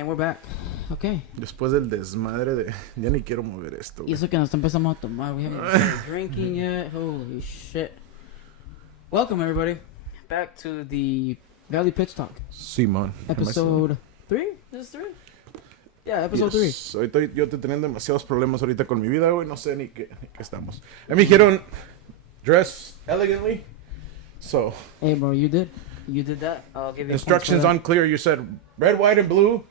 And we're back. Okay. Después del desmadre de... Ya ni quiero mover esto. Y eso que nos empezamos a tomar. We haven't started drinking yet. Holy shit. Welcome, everybody. Back to the Valley Pitch Talk. Simón. Episode 3? Is this 3? Yeah, episode 3. Yo estoy teniendo demasiados problemas ahorita con mi vida, güey. No sé ni qué estamos. A mí me dijeron dress elegantly. So... Hey, bro, you did. You did that. I'll give you instructions unclear. You said red, white, and blue.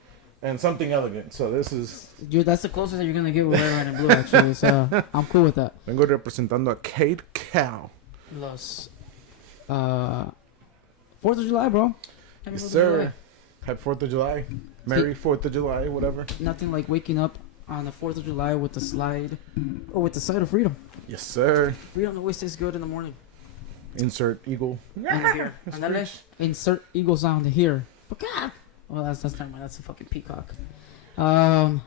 And something elegant. So this is... Dude, that's the closest that you're going to get with red, white, and blue, actually. So I'm cool with that. Vengo representando a Kate Cow. Los... 4th of July, bro. Happy Yes, 4th of sir. July. Happy 4th of July. Merry 4th of July, whatever. Nothing like waking up on the 4th of July with the slide... or with the side of freedom. Yes, sir. Freedom always tastes good in the morning. Insert eagle. And here. Andale. Insert eagle sound here. Well, that's not mine. That's a fucking peacock. A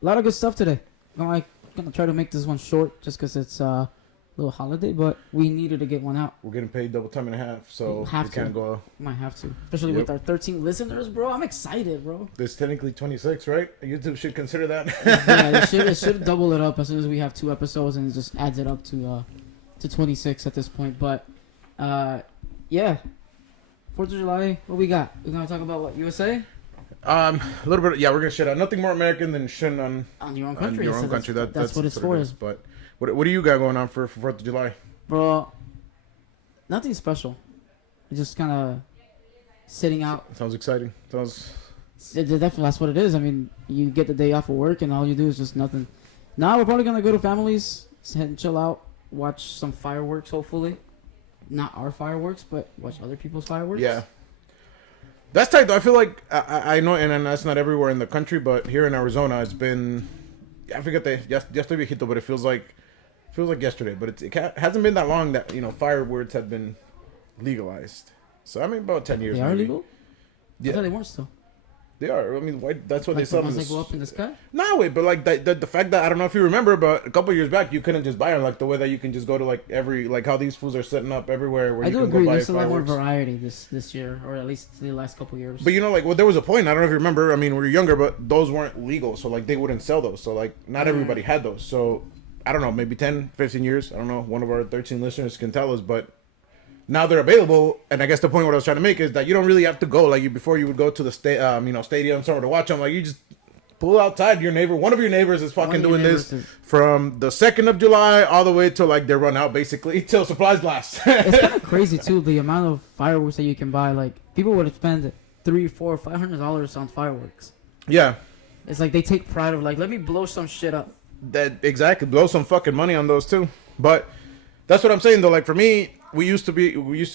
lot of good stuff today. I'm gonna try to make this one short just because it's a little holiday, but we needed to get one out. We're getting paid double time and a half, so we can't go. Might have to, especially with our 13 listeners, bro. I'm excited, bro. There's technically 26, right? YouTube should consider that. Yeah, it should double it up as soon as we have 2 episodes, and it just adds it up to 26 at this point. But yeah. 4th of July, what we got? We're gonna talk about what, USA? A little bit. Yeah, we're gonna shit out. Nothing more American than shitting on your own country. On your own country. That's what it's for. But what do you got going on for 4th of July? Bro, nothing special. Just kind of sitting out. Sounds exciting. Definitely, that's what it is. I mean, you get the day off of work and all you do is just nothing. Now we're probably gonna go to families, head and chill out, watch some fireworks. Hopefully. Not our fireworks, but watch other people's fireworks. Yeah. That's tight, though. I feel like, I know, and that's not everywhere in the country, but here in Arizona, it's been, I forget ya estoy viejito, but it feels like yesterday. But it hasn't been that long that, fireworks have been legalized. So, I mean, about 10 years. They are legal? Yeah. I thought they weren't still. They are. I mean, why, that's what like they sell them. They go up in the sky? No, wait, but like the fact that, I don't know if you remember, but a couple of years back, you couldn't just buy them like the way that you can just go to like how these fools are setting up everywhere where I you do can agree. go buy There's a lot more fireworks. variety this year, or at least the last couple years. But there was a point, I don't know if you remember, I mean, we were younger, but those weren't legal, so like they wouldn't sell those. So like not everybody had those. So I don't know, maybe 10, 15 years, I don't know, one of our 13 listeners can tell us, but now they're available, and I guess the point what I was trying to make is that you don't really have to go before you would go to the stadium somewhere to watch them. Like you just pull outside your neighbor. One of your neighbors is fucking doing this from the 2nd of July all the way till like they run out, basically till supplies last. It's kind of crazy too, the amount of fireworks that you can buy. Like people would spend $300, $400, $500 on fireworks. Yeah, it's like they take pride of like, let me blow some shit up. That exactly, blow some fucking money on those too. But that's what I'm saying though. Like for me, we used to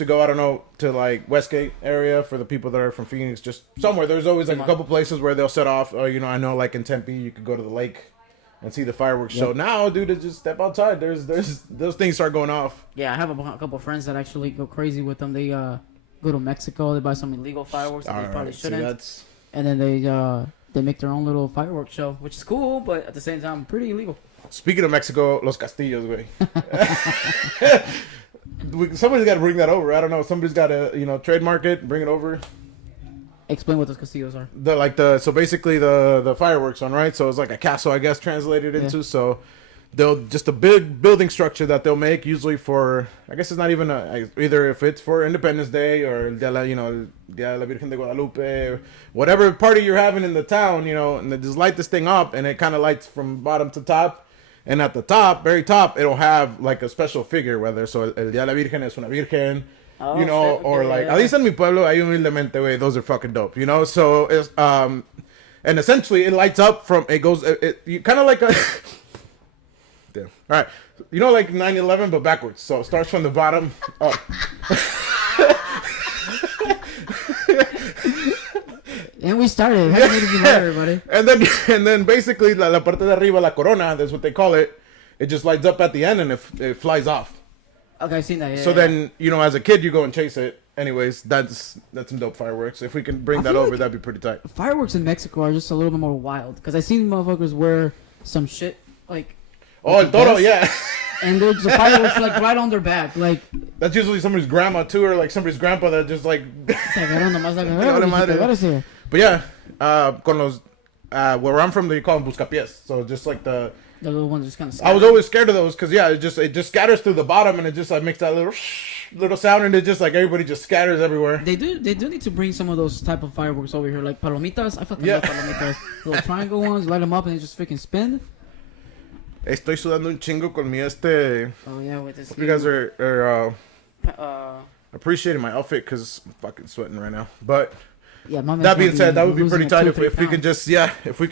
go, I don't know, to like Westgate area for the people that are from Phoenix, just somewhere. There's always like a couple places where they'll set off. Or, I know like in Tempe, you could go to the lake and see the fireworks show. Now, dude, it's just step outside. There's those things start going off. Yeah, I have a couple of friends that actually go crazy with them. They go to Mexico. They buy some illegal fireworks that they probably shouldn't. And then they make their own little fireworks show, which is cool, but at the same time, pretty illegal. Speaking of Mexico, Los Castillos, güey. Somebody's got to bring that over. I don't know. Somebody's got to, trademark it, bring it over. Explain what those castillos are. So basically the fireworks one, right? So it's like a castle, I guess, translated into. Yeah. So they'll just a big building structure that they'll make usually for, I guess it's not even either if it's for Independence Day or Dia de la Virgen de Guadalupe or whatever party you're having in the town, and they just light this thing up and it kind of lights from bottom to top. And at the top, very top, it'll have like a special figure, whether so el Día de la Virgen es una virgen, or like, at least in mi pueblo, ahí humildemente, güey, those are fucking dope, So it's, and essentially it lights up it goes kind of like a, damn, all right, like 9/11 but backwards. So it starts from the bottom up. And we started. Happy New Year, everybody. And then basically la parte de arriba, la corona, that's what they call it. It just lights up at the end and it flies off. Okay, I've seen that. Yeah, so then, as a kid, you go and chase it. Anyways, that's some dope fireworks. If we can bring that over, that'd be pretty tight. Fireworks in Mexico are just a little bit more wild because I seen motherfuckers wear some shit like. Oh, el toro, yeah. And there's the fireworks like right on their back, like. That's usually somebody's grandma too, or like somebody's grandpa that just like. But yeah, con los where I'm from, they call them buscapiés. So just like The little ones just kind of. I was always scared of those because it just scatters through the bottom and it just like makes that little sound and it just like everybody just scatters everywhere. They do need to bring some of those type of fireworks over here, like palomitas. I fucking love palomitas. Little triangle ones, light them up and they just freaking spin. Estoy sudando un chingo con mi Oh yeah, with this. Hope you guys are Uh, appreciating my outfit because I'm fucking sweating right now. But yeah, my that being said, that would be losing pretty like tight 2 or if we 3 can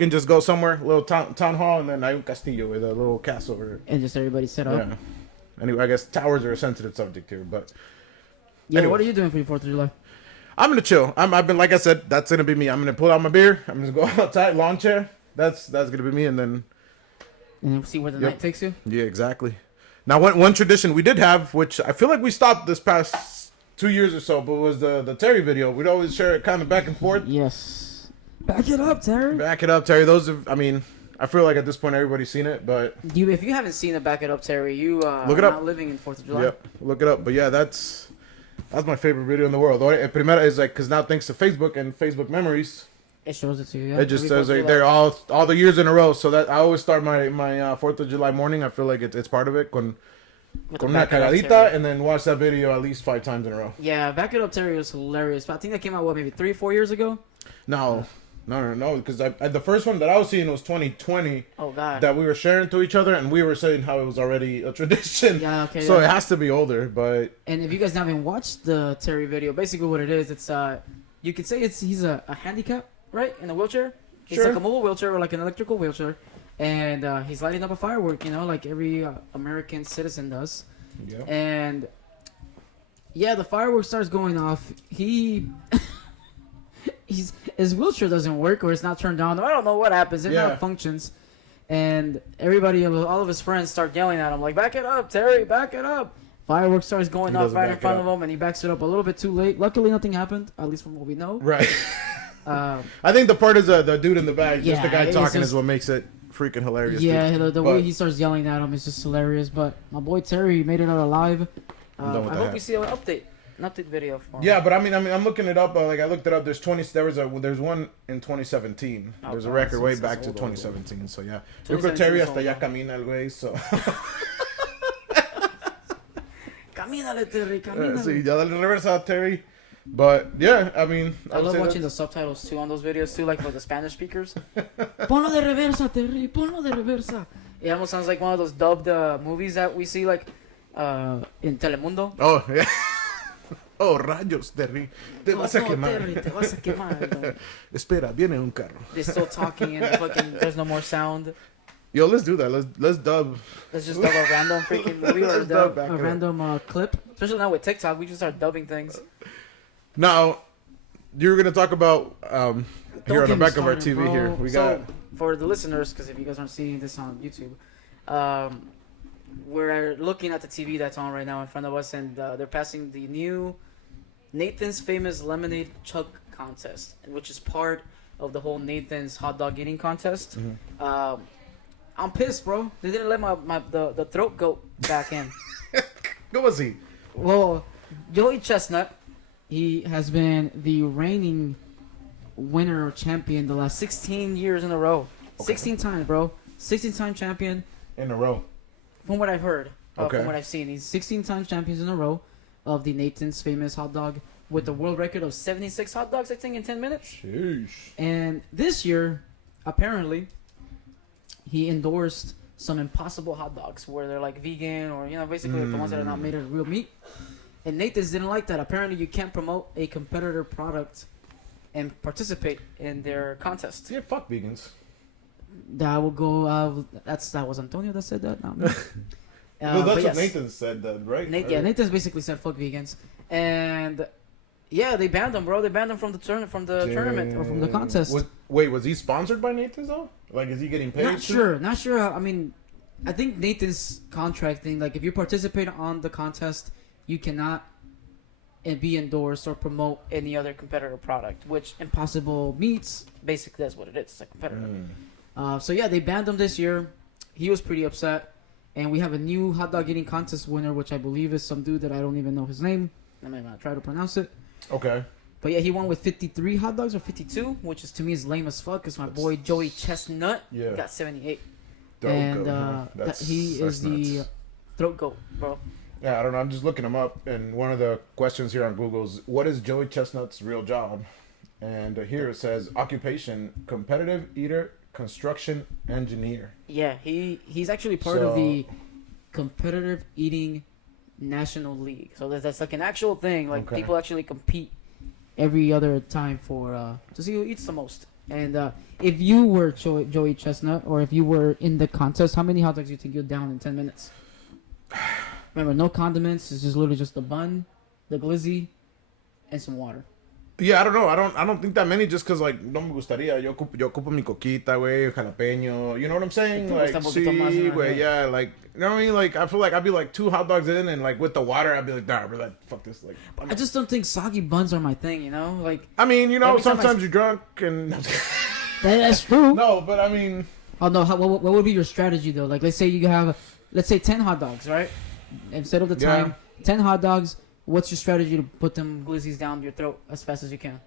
pounds. just go somewhere, a little town hall, and then hay un castillo with a little castle over it. And just everybody set up. Yeah. Anyway, I guess towers are a sensitive subject here, but Yeah, Anyways. what are you doing for your 4th of July? I'm gonna chill. I've been like I said, that's gonna be me. I'm gonna pull out my beer. I'm gonna go outside, lawn chair. That's gonna be me, and then And then see where the night takes you? yeah, exactly. Now, one tradition we did have, which I feel like we stopped this past 2 years or so, but was the Terry video. We'd always share it kind of back and forth. Yes. Back it up, Terry. Back it up, Terry. I mean, I feel like at this point everybody's seen it, but If you haven't seen it, back it up, Terry. You Look it are up. not living in 4th of July. yep, look it up. But yeah, that's my favorite video in the world. Primera is like because now thanks to Facebook and Facebook Memories, It shows it to you. Yeah? it just Every says 4th of like, they're July. all the years in a row. So that I always start my 4th of July morning. I feel like it's part of it. Con With the una Back It Up, cagadita, Terry. and then watch that video at least 5 times in a row. Yeah, Back It Up, Terry was hilarious. But I think that came out, maybe 3-4 years ago? No, because the first one that I was seeing was 2020 Oh, God. that we were sharing to each other, and we were saying how it was already a tradition. Yeah, okay. So yeah. it has to be older, but And if you guys haven't watched the Terry video, basically what it is, it's you could say he's a handicap, right, in a wheelchair. It's Sure. like a mobile wheelchair or like an electrical wheelchair, and he's lighting up a firework, like every American citizen does. yeah. And yeah, the firework starts going off. His wheelchair doesn't work, or it's not turned on. I don't know what happens. It Yeah. malfunctions, and all of his friends start yelling at him like, "Back it up, Terry! Back it up!" Fireworks starts going He off doesn't right in back it front up. of him, and he backs it up a little bit too late. Luckily, nothing happened, at least from what we know. Right. Um, I think the part is the dude in the back, just the Yeah, guy it's talking, just- is what makes it freaking hilarious. yeah, dude. the way But- he starts yelling at him is just hilarious. But my boy Terry made it out alive. I'm done with I that. hope we see an update video for him. Yeah, but I mean, I'm looking it up. I looked it up. There's one in 2017. Oh, There's a God, record way it's back to old. 2017. So yeah, yo creo 2017 Terry is hasta old, ya yeah. camina el güey. So Camínale, Terry, camínale. sí, ya dale reversa, Terry. But yeah, I mean, I would love say watching the that's- subtitles too on those videos too, like for the Spanish speakers. Ponlo de reversa, Terry. Ponlo de reversa. It almost sounds like one of those dubbed movies that we see, like in Telemundo. Oh yeah. Oh rayos, Terry, te Oh, vas a no, quemar. Terry, te vas a quemar. Like, Espera, viene un carro. they're still talking and fucking there's no more sound. Yo, let's do that. Let's dub. Let's just dub a random freaking movie or Let's dub back a it up. random clip. Especially now with TikTok, we just start dubbing things. Now, you were gonna talk about Don't here on the get me back of our started, TV. bro. Here we So, got. for the listeners, because if you guys aren't seeing this on YouTube, we're looking at the TV that's on right now in front of us, and they're passing the new Nathan's Famous Lemonade Chug Contest, which is part of the whole Nathan's hot dog eating contest. Mhm. I'm pissed, bro. They didn't let the throat goat back in. Go was he? Well, Joey Chestnut, he has been the reigning winner or champion the last 16 years in a row. Okay. 16 times, bro. 16-time champion. In a row. From what I've heard, Okay. from what I've seen, he's 16 times champions in a row of the Nathan's Famous hot dog with the world record of 76 hot dogs, I think, in 10 minutes. Sheesh. And this year, apparently, he endorsed some Impossible hot dogs where they're like vegan or, basically the ones that are not made of real meat. And Nathan's didn't like that. Apparently, you can't promote a competitor product and participate in their contest. Yeah, fuck vegans. That will go. That was Antonio that said that. Not me. No, But that's yes. what Nathan said, right? Nathan's basically said fuck vegans, and yeah, they banned him, bro. They banned him from the tournament or from the contest. Was he sponsored by Nathan's though? Like, is he getting paid? Not sure. Not sure. I mean, I think Nathan's contract thing. Like, if you participate on the contest, you cannot be endorsed or promote any other competitor product. Which Impossible Meats basically that's what it is. It's a competitor. So yeah, they banned him this year. He was pretty upset. And we have a new hot dog eating contest winner, which I believe is some dude that I don't even know his name. I'm not gonna try to pronounce it. Okay. But yeah, he won with 53 hot dogs or 52, which is to me is lame as fuck. Cause my boy Joey Chestnut got 78, and he is the throat goat, bro. Yeah, I don't know. I'm just looking him up, and one of the questions here on Google is, "What is Joey Chestnut's real job?" And here it says, "Occupation: competitive eater, construction engineer." Yeah, he's actually part of the competitive eating national league. So that's like an actual thing. Like people actually compete every other time for to see who eats the most. And if you were Joey Chestnut, or if you were in the contest, how many hot dogs do you think you'd down in 10 minutes? Remember, no condiments. It's just literally just the bun, the glizzy, and some water. Yeah, I don't know. I don't think that many, just because, like, no me gustaría. Yo ocupo mi coquita, güey, jalapeño. You know what I'm saying? Like, sí, güey, yeah. Like, you know what I mean? Like, I feel like I'd be like 2 hot dogs in, and like with the water, I'd be like, nah, bro, like, fuck this. Like, I just don't think soggy buns are my thing, you know? Like, I mean, you know, sometimes you're drunk and. That's true. No, but I mean. Oh no, what would be your strategy though? Like, let's say you have, 10 hot dogs, right? Instead of the time, 10 hot dogs. What's your strategy to put them glizzies down your throat as fast as you can?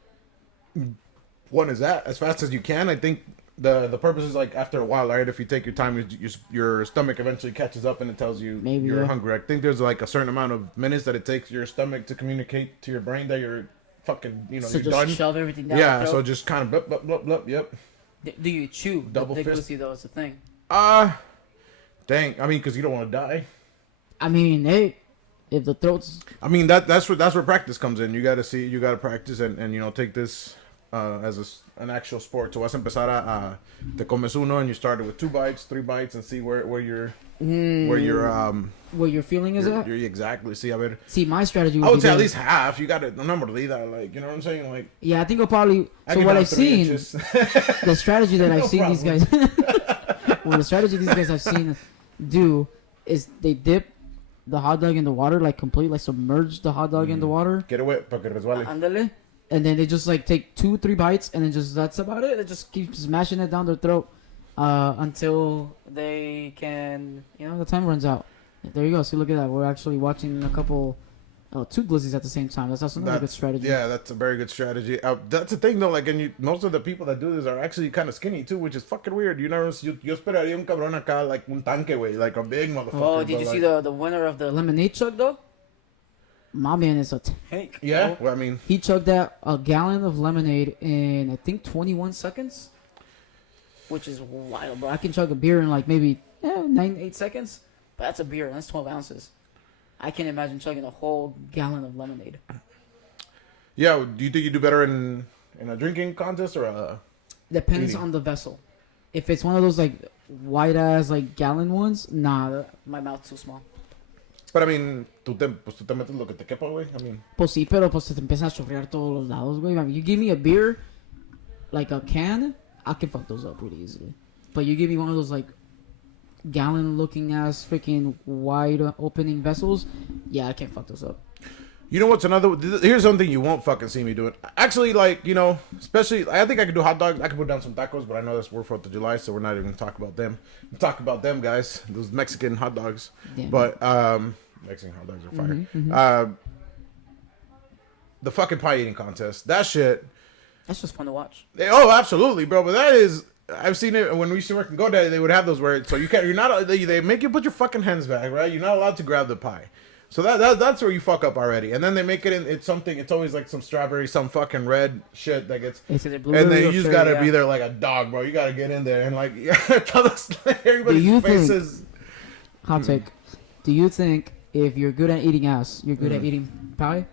One is that as fast as you can. I think the purpose is like after a while, right? If you take your time, your stomach eventually catches up and it tells you you're hungry. I think there's like a certain amount of minutes that it takes your stomach to communicate to your brain that you're fucking, so you're just done. Shove everything down. Yeah, so just kind of blip, blip, blip, blip. Yep. Do you chew double the fist? Glizzy though? Is the thing. Dang. I mean, because you don't want to die. I mean, hey. If the throat's, I mean that's where practice comes in. You gotta practice and take this as an actual sport. So vas a empezar a te comes uno and you started with 2 bites, 3 bites, and see where your feeling is at. Exactly. See, my strategy would I would say at least half. You gotta remember to leave that, like, you know what I'm saying, like. Yeah, I think I'll probably. So what I've seen, the strategy that I've seen these guys, the strategy these guys I've seen do is they dip the hot dog in the water, like completely, like submerge the hot dog in the water. Get away, porque resbale. Andale. And then they just like take 2-3 bites, and then that's about it. They just keep smashing it down their throat until they can, the time runs out. There you go. See, look at that. We're actually watching a couple, 2 glizzies at the same time. That's also another good strategy. Yeah, that's a very good strategy. That's the thing though. Like, and most of the people that do this are actually kind of skinny too, which is fucking weird. You know, yo esperaría un cabrón acá, like un tanque, güey, like a big motherfucker. Oh, did you see the winner of the lemonade chug though? My man is a tank. Yeah, bro. well, I mean, he chugged that a gallon of lemonade in I think 21 seconds, which is wild, bro. I can chug a beer in like maybe 8 seconds, but that's a beer. That's 12 ounces. I can't imagine chugging a whole gallon of lemonade. Yeah, do you think you do better in a drinking contest or a? Depends on the vessel. If it's one of those like white ass like gallon ones, nah, my mouth's too small. But I mean, tú te metes lo que te quepa, güey. I mean. Pues sí, pero pues te empiezan a chorrear todos los lados, güey. I mean, you give me a beer, like a can, I can fuck those up pretty easily. But you give me one of those like gallon looking ass freaking wide opening vessels, yeah, I can't fuck those up. You know what's here's something you won't fucking see me doing. Actually, like, especially, I think I could do hot dogs. I could put down some tacos, but I know that's we're 4th of July, so we're not even going to talk about them. We'll talk about them, guys. Those Mexican hot dogs. Damn. But, Mexican hot dogs are fire. Mm-hmm. The fucking pie eating contest. That shit. That's just fun to watch. Oh, absolutely, bro. But that is... I've seen it when we used to work in GoDaddy. They would have those where they make you put your fucking hands back, right? You're not allowed to grab the pie. So that's where you fuck up already. And then they make it it's always like some strawberry, some fucking red shit that gets, and then you just gotta be there like a dog, bro. You gotta get in there and like tell us everybody's faces. Hot take. Do you think if you're good at eating ass, you're good at eating pie?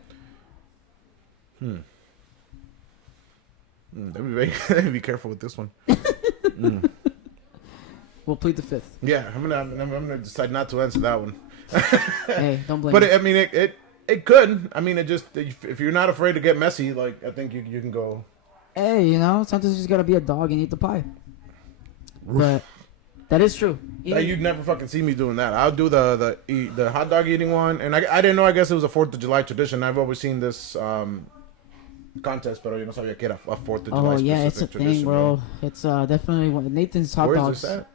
Let me be careful with this one. We'll plead the 5th. Yeah, I'm gonna decide not to answer that one. Hey, don't blame. But me. I mean, it could. I mean, it just, if you're not afraid to get messy, like, I think you can go. Hey, sometimes you just gotta be a dog and eat the pie. But that is true. You'd never fucking see me doing that. I'll do the hot dog eating one, and I didn't know. I guess it was a 4th of July tradition. I've always seen this contest, pero yo no sabía que era a 4th of July. Oh yeah, it's a thing, bro. It's definitely Nathan's hot dogs. Where is this at?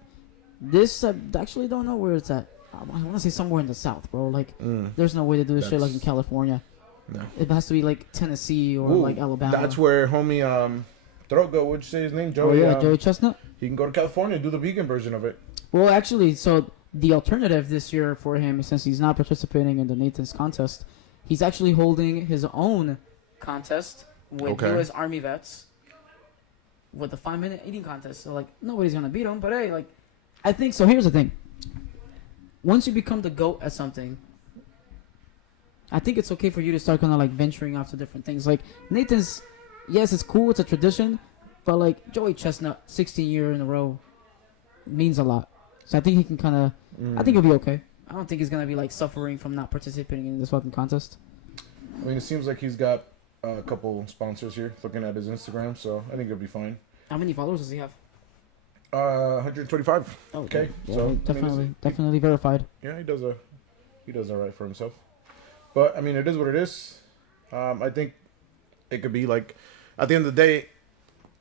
This I actually don't know where it's at. I want to say somewhere in the south, bro. Like, there's no way to do this shit like in California. No. It has to be like Tennessee or Ooh, like Alabama. That's where homie Drogo, what'd you say his name? Oh Joey. yeah, Joey Chestnut. He can go to California and do the vegan version of it. Well, actually, so the alternative this year for him, since he's not participating in the Nathan's contest, he's actually holding his own contest with Okay. U.S. Army vets with the 5-minute eating contest. So, like, nobody's going to beat him. But, hey, like, I think so. Here's the thing. Once you become the GOAT at something, I think it's okay for you to start kind of, like, venturing off to different things. Like, Nathan's, yes, it's cool. It's a tradition. But, like, Joey Chestnut, 16 years in a row, means a lot. So I think he can kind of, I think he'll be okay. I don't think he's going to be, like, suffering from not participating in this fucking contest. I mean, it seems like he's got a couple sponsors here, looking at his Instagram, so I think he'll be fine. How many followers does he have? 125. Oh, Okay, yeah, so definitely verified. Yeah, he does all right for himself. But I mean, it is what it is. I think it could be like, at the end of the day,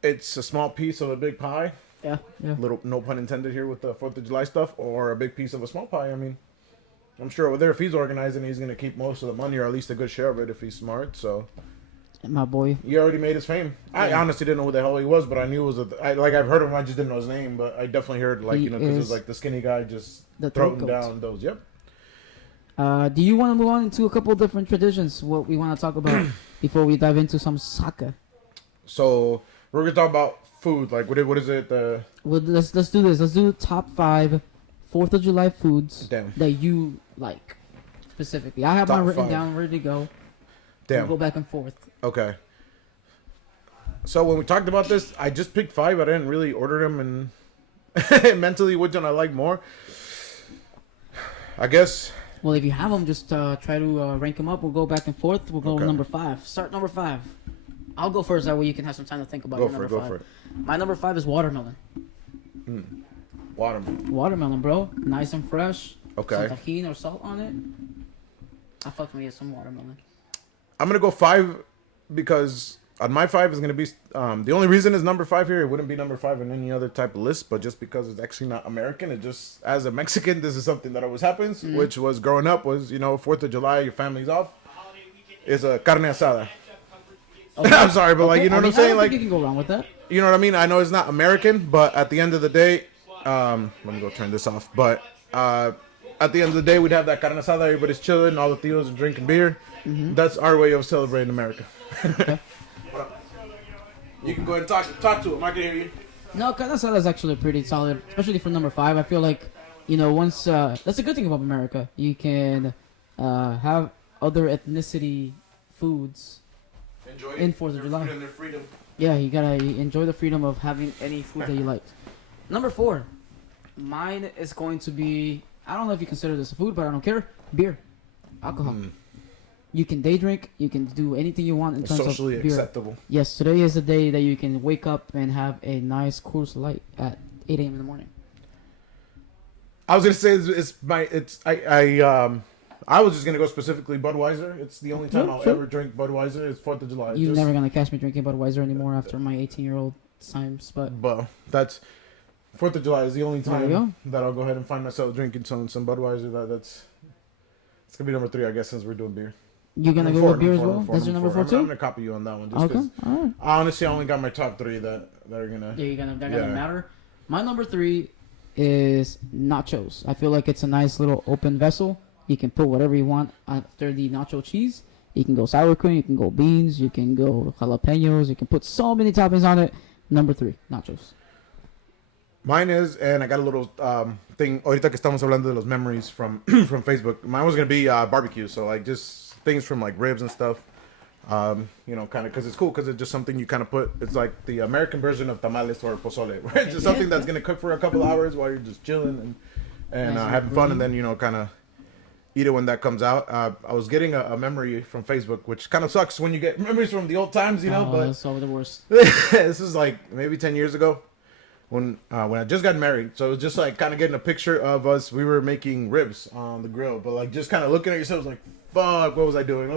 it's a small piece of a big pie. Yeah. Little, no pun intended here with the 4th of July stuff, or a big piece of a small pie. I mean, I'm sure over there, if he's organizing, he's gonna keep most of the money, or at least a good share of it if he's smart. So. My boy. He already made his fame. I honestly didn't know who the hell he was, but I knew it was I've heard of him. I just didn't know his name, but I definitely heard because it was like the skinny guy just throwing down those. Yep. Do you want to move on into a couple different traditions? What we want to talk about before we dive into some soccer? So we're gonna talk about food. Like what is it? Well, let's do this. Let's do top 5 4th of July foods that you like specifically. I have Top mine written 5. down, ready to go. Damn. We'll go back and forth. Okay. So when we talked about this, I just picked 5. I didn't really order them, and mentally, which one I like more. I guess. Well, if you have them, just try to rank them up. We'll go back and forth. We'll go Okay. number 5. Start number 5. I'll go first. That way you can have some time to think about your number 5. Go for it. My number 5 is watermelon. Watermelon. Watermelon, bro. Nice and fresh. Okay. Some tahini or salt on it. I fuck me with some watermelon. I'm gonna go 5 because on my 5 is gonna be the only reason is number 5 here. It wouldn't be number 5 in any other type of list, but just because it's actually not American. It just, as a Mexican, this is something that always happens. Which was growing up was 4th of July, your family's off. Is a carne asada. Okay. I'm sorry, but like you know what I'm saying. Like you can go wrong with that. You know what I mean? I know it's not American, but at the end of the day, let me go turn this off. But at the end of the day, we'd have that carne asada. Everybody's chilling, all the tios are drinking beer. That's our way of celebrating America. Okay. You can go ahead and talk to him. I can hear you. No, carne asada is actually pretty solid, especially for number 5. I feel like, once that's a good thing about America. You can have other ethnicity foods in 4th of July. Their freedom. Yeah, you gotta enjoy the freedom of having any food that you like. Number 4, mine is going to be, I don't know if you consider this a food, but I don't care. Beer, alcohol. You can day drink. You can do anything you want in terms Socially of beer. acceptable. Yes, today is the day that you can wake up and have a nice Coors Light at 8 a.m. in the morning. I was gonna say I was just gonna go specifically Budweiser. It's the only time I'll ever drink Budweiser. It's 4th of July. You're never gonna catch me drinking Budweiser anymore after my 18-year-old times, but that's 4th of July is the only There you time that I'll go ahead and find myself drinking some Budweiser. It's gonna be number 3, I guess, since we're doing beer. you're gonna go with beer as well. That's your number 4 I'm too. gonna copy you on that one. Just Okay, 'cause all right. honestly, I only got my top 3 that are gonna. They're gonna matter. My number 3 is nachos. I feel like it's a nice little open vessel. You can put whatever you want after the nacho cheese. You can go sour cream. You can go beans. You can go jalapenos. You can put so many toppings on it. Number 3, nachos. Mine is, and I got a little thing. Ahorita que estamos hablando de los memories from from Facebook. Mine was gonna be barbecue. So like just things from like ribs and stuff. Kind of because it's cool because it's just something you kind of put. It's like the American version of tamales or pozole, right? Just something that's gonna cook for a couple hours while you're just chilling and having fun, and then kind of eat it when that comes out. I was getting a memory from Facebook, which kind of sucks when you get memories from the old times, but that's always the worst. this is like maybe 10 years ago when I just got married. So it was just like kind of getting a picture of us. We were making ribs on the grill, but like just kind of looking at yourselves like, fuck, what was I doing?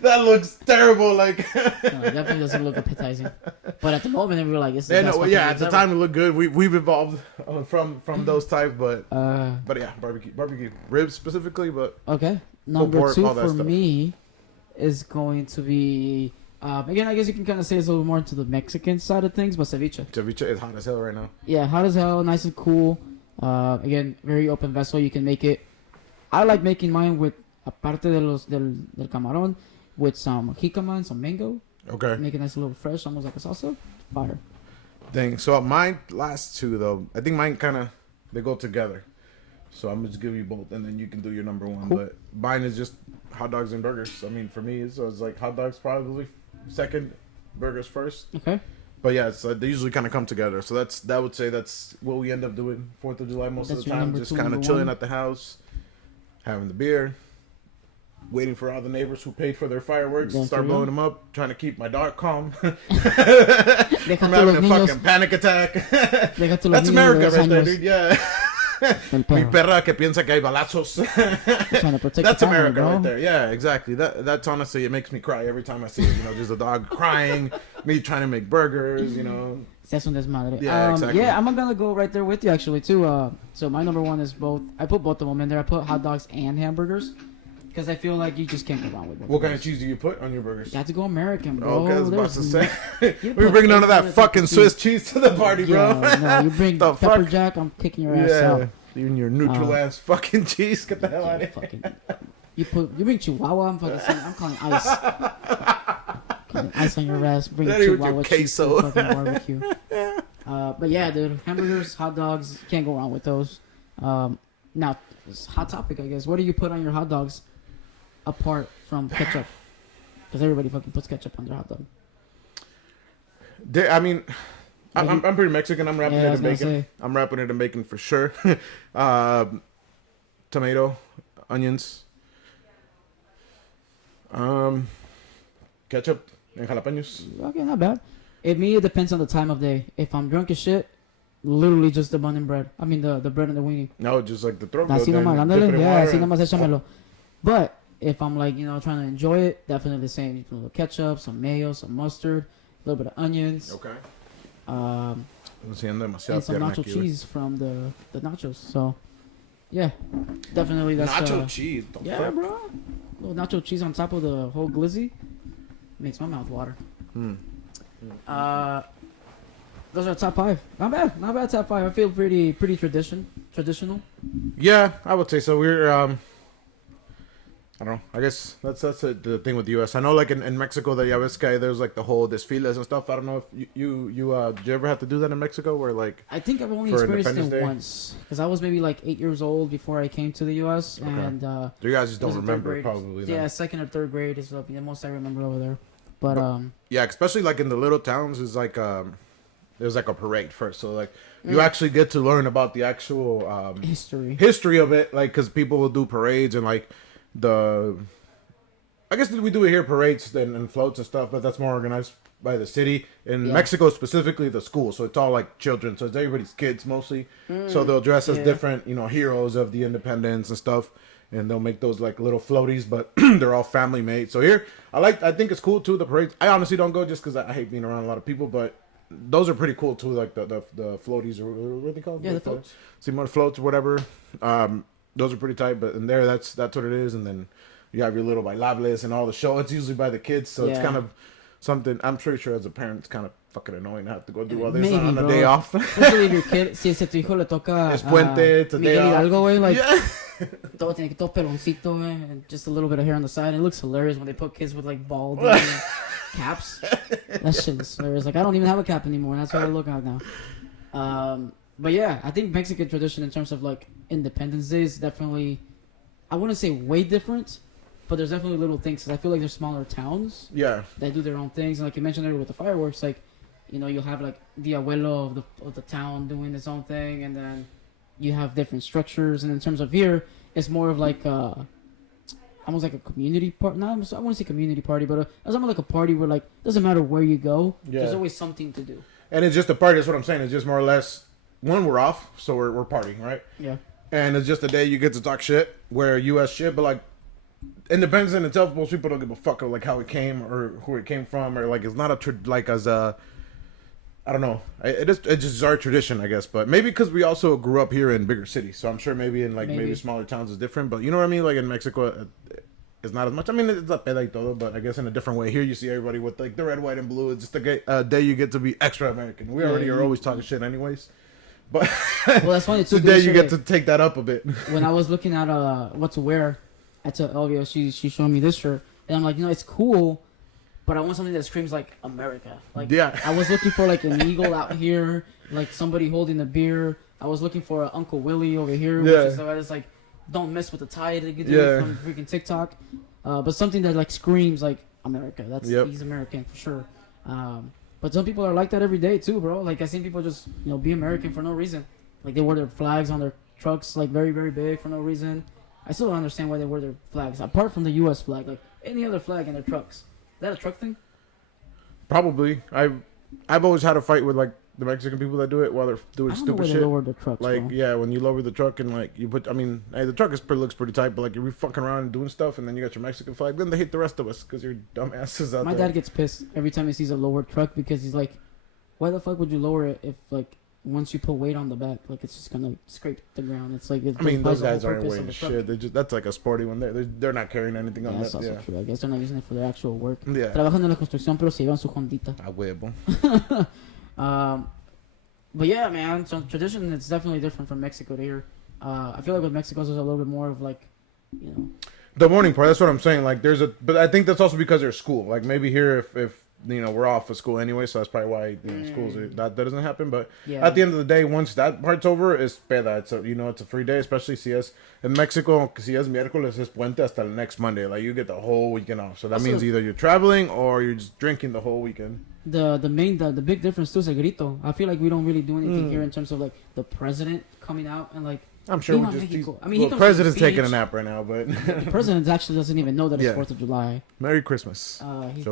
That looks terrible. Like, No, it definitely doesn't look appetizing. But at the moment, we were like, it's the yeah, best no, fucking yeah. At ribs the ever. time, it looked good. We've evolved from those types, but yeah, barbecue ribs specifically. But Okay, number pork, 2 all that for stuff. me is going to be again. I guess you can kind of say it's a little more into the Mexican side of things, but ceviche. Ceviche is hot as hell right now. Yeah, hot as hell, nice and cool. Again, very open vessel. You can make it. I like making mine with aparte de los del camarón with some jicama and some mango. Okay. Make it nice, a little fresh, almost like a salsa. Fire. Dang. So mine last two though. I think mine kind of they go together. So I'm just give you both, and then you can do your number one. Cool. But mine is just hot dogs and burgers. I mean, for me, it's like hot dogs probably second, burgers first. Okay. But yeah, it's, they usually kind of come together. So that would say that's what we end up doing 4th of July most That's of the your time. number Just two, kind of number chilling one? at the house, having the beer, waiting for all the neighbors who paid for their fireworks to That's start right. blowing them up, trying to keep my dog calm from Deja tú having los a niños- fucking panic attack. deja tú los That's niños de America 2 right there, años dude. Yeah. del Mi perro. perra que piensa que hay balazos. Trying to protect That's the family, America bro. right there. Yeah, exactly. That's honestly, it makes me cry every time I see it. You know, just a dog crying, me trying to make burgers, you know. Se hace un desmadre. Yeah, exactly. Yeah, I'm gonna go right there with you actually too. So my number one is both. I put both of them in there. I put hot dogs and hamburgers because I feel like you just can't go wrong with both. What of kind of those. cheese do you put on your burgers? You have to go American, bro. Okay, I was about There's to say. You We're put bringing none of that cheese. fucking Swiss cheese to the party, bro. Yeah, no, you bring The pepper fuck? jack. I'm kicking your ass out. Even your neutral ass fucking cheese. Get the hell out Yeah, of here. fucking. You bring Chihuahua. I'm fucking saying. I'm calling ice. Calling ice on your ass. Bring Daddy with your Chihuahua cheese to the queso. fucking barbecue. But yeah, dude, hamburgers, hot dogs, can't go wrong with those. Now, it's a hot topic, I guess. What do you put on your hot dogs apart from ketchup? Because everybody fucking puts ketchup on their hot dog. I mean, I'm pretty Mexican. I'm wrapping Yeah, I it was in gonna bacon. say. I'm wrapping it in bacon for sure. Tomato, onions, ketchup, and jalapenos. Okay, not bad. It depends on the time of day. If I'm drunk as shit, literally just the bun and bread. I mean, the bread and the weenie. No, just like the throat. Así goat, nomás, then dip it ándale. in Yeah, water así and- nomás échamelo. But if I'm like, trying to enjoy it, definitely the same. You put a little ketchup, some mayo, some mustard, a little bit of onions, Okay. um, Siendo demasiado and some tierna nacho aquí, güey. cheese from the nachos. So, yeah, definitely that's Nacho cheese. the yeah, fuck? bro. Little nacho cheese on top of the whole glizzy makes my mouth water. Hmm. Those are top 5. Not bad top 5. I feel pretty traditional. Yeah, I would say so. We're I don't know. I guess that's the thing with the U.S. I know, like in Mexico, the Yavezca, there's like the whole desfiles and stuff. I don't know if you did you ever have to do that in Mexico, where like I think I've only For experienced Independence it Day? once because I was maybe like 8 years old before I came to the U.S. Okay. and you guys just it was don't in third remember grade. probably. Then. Yeah, second or third grade is the most I remember over there. But Yeah, especially like in the little towns, is like there's like a parade first, so like you actually get to learn about the actual history of it, like because people will do parades and like I guess we do it here, parades and floats and stuff, but that's more organized by the city. In Yeah. Mexico, specifically the school, so it's all like children, so it's everybody's kids mostly. So they'll dress as Yeah. different, heroes of the independence and stuff, and they'll make those like little floaties, but they're all family made. So here, I think it's cool too. The parades, I honestly don't go just because I hate being around a lot of people, but those are pretty cool too. Like the floaties, or what are they called? Yeah, the floats. See more floats or whatever. Those are pretty tight, but in there, that's what it is, and then. You have your little bailables and all the show. It's usually by the kids, so it's Yeah. kind of something. I'm pretty sure as a parent, it's kind of fucking annoying to have to go do all this Maybe, on a bro. day off. Especially if your kid, si ese tu hijo le toca Es puente, it's a day Miguel off. Hidalgo, güey, like Yeah. todo tiene que todo peloncito, güey, and just a little bit of hair on the side. It looks hilarious when they put kids with like bald caps. That shit is hilarious. Like I don't even have a cap anymore. And that's what I look at now. But yeah, I think Mexican tradition in terms of like Independence Day is definitely, I wouldn't say way different, but there's definitely little things. Cause I feel like there's smaller towns Yeah. that do their own things. And like you mentioned earlier with the fireworks, like, you'll have like the abuelo of the town doing his own thing, and then you have different structures. And in terms of here, it's more of like almost like a community part. I want to say community party, but it's almost like a party where like doesn't matter where you go, Yeah. there's always something to do. And it's just a party. That's what I'm saying. It's just more or less we're off, so we're partying, right? Yeah. And it's just a day you get to talk shit, where U.S. shit, but like independence in itself, most people don't give a fuck of like how it came or who it came from, or like it's not I don't know. It's just our tradition, I guess. But maybe because we also grew up here in bigger cities, so I'm sure maybe in like maybe smaller towns is different. But you know what I mean? Like in Mexico, it's not as much. I mean, it's a peda y todo, but I guess in a different way. Here you see everybody with like the red, white, and blue. It's just a day you get to be extra American. We already are always talking shit anyways. But well, that's funny too. today you get to take that up a bit. When I was looking at what to wear, I told Elvia, she showed me this shirt, and I'm like, it's cool, but I want something that screams like America. Like, yeah, I was looking for like an eagle out here, like somebody holding a beer. I was looking for an Uncle Willie over here, which is it's like, don't mess with the tie that you do from freaking TikTok, but something that like screams like America. He's American for sure. But some people are like that every day too, bro. Like I seen people just be American for no reason. Like they wear their flags on their trucks like very, very big for no reason. I still don't understand why they wear their flags apart from the U.S. flag. Like any other flag in their trucks. Is that a truck thing? Probably. I've always had a fight with like the Mexican people that do it while they're doing stupid shit. They lower the trucks, like bro. when you lower the truck and like you put, I mean, hey, the truck looks pretty tight, but like if you're fucking around and doing stuff and then you got your Mexican flag, then they hate the rest of us because you're dumbasses out there. My dad gets pissed every time he sees a lowered truck because he's like, why the fuck would you lower it if like once you put weight on the back, like it's just gonna scrape the ground. It's like I mean, those guys aren't weighing shit. They just that's like a sporty one. They're not carrying anything on that. That's also true. I guess they're not using it for their actual work. Yeah. Trabajan en la construcción, pero se llevan su Hondita. A huevo. But yeah, man, so tradition it's definitely different from Mexico to here. I feel like with Mexico there's a little bit more of like, the morning part. That's what I'm saying. Like but I think that's also because there's school. Like maybe here if we're off of school anyway, so that's probably why schools that doesn't happen. But at the end of the day, once that part's over, it's peda. It's a free day, especially si es in Mexico. Si es miércoles, es puente hasta the next Monday. Like you get the whole weekend off. So that means either you're traveling or you're just drinking the whole weekend. The big difference too is el grito. I feel like we don't really do anything here in terms of like the president coming out and like. I'm sure we're just. The president's taking a nap right now, but the president actually doesn't even know that it's 4th of July. Merry Christmas. He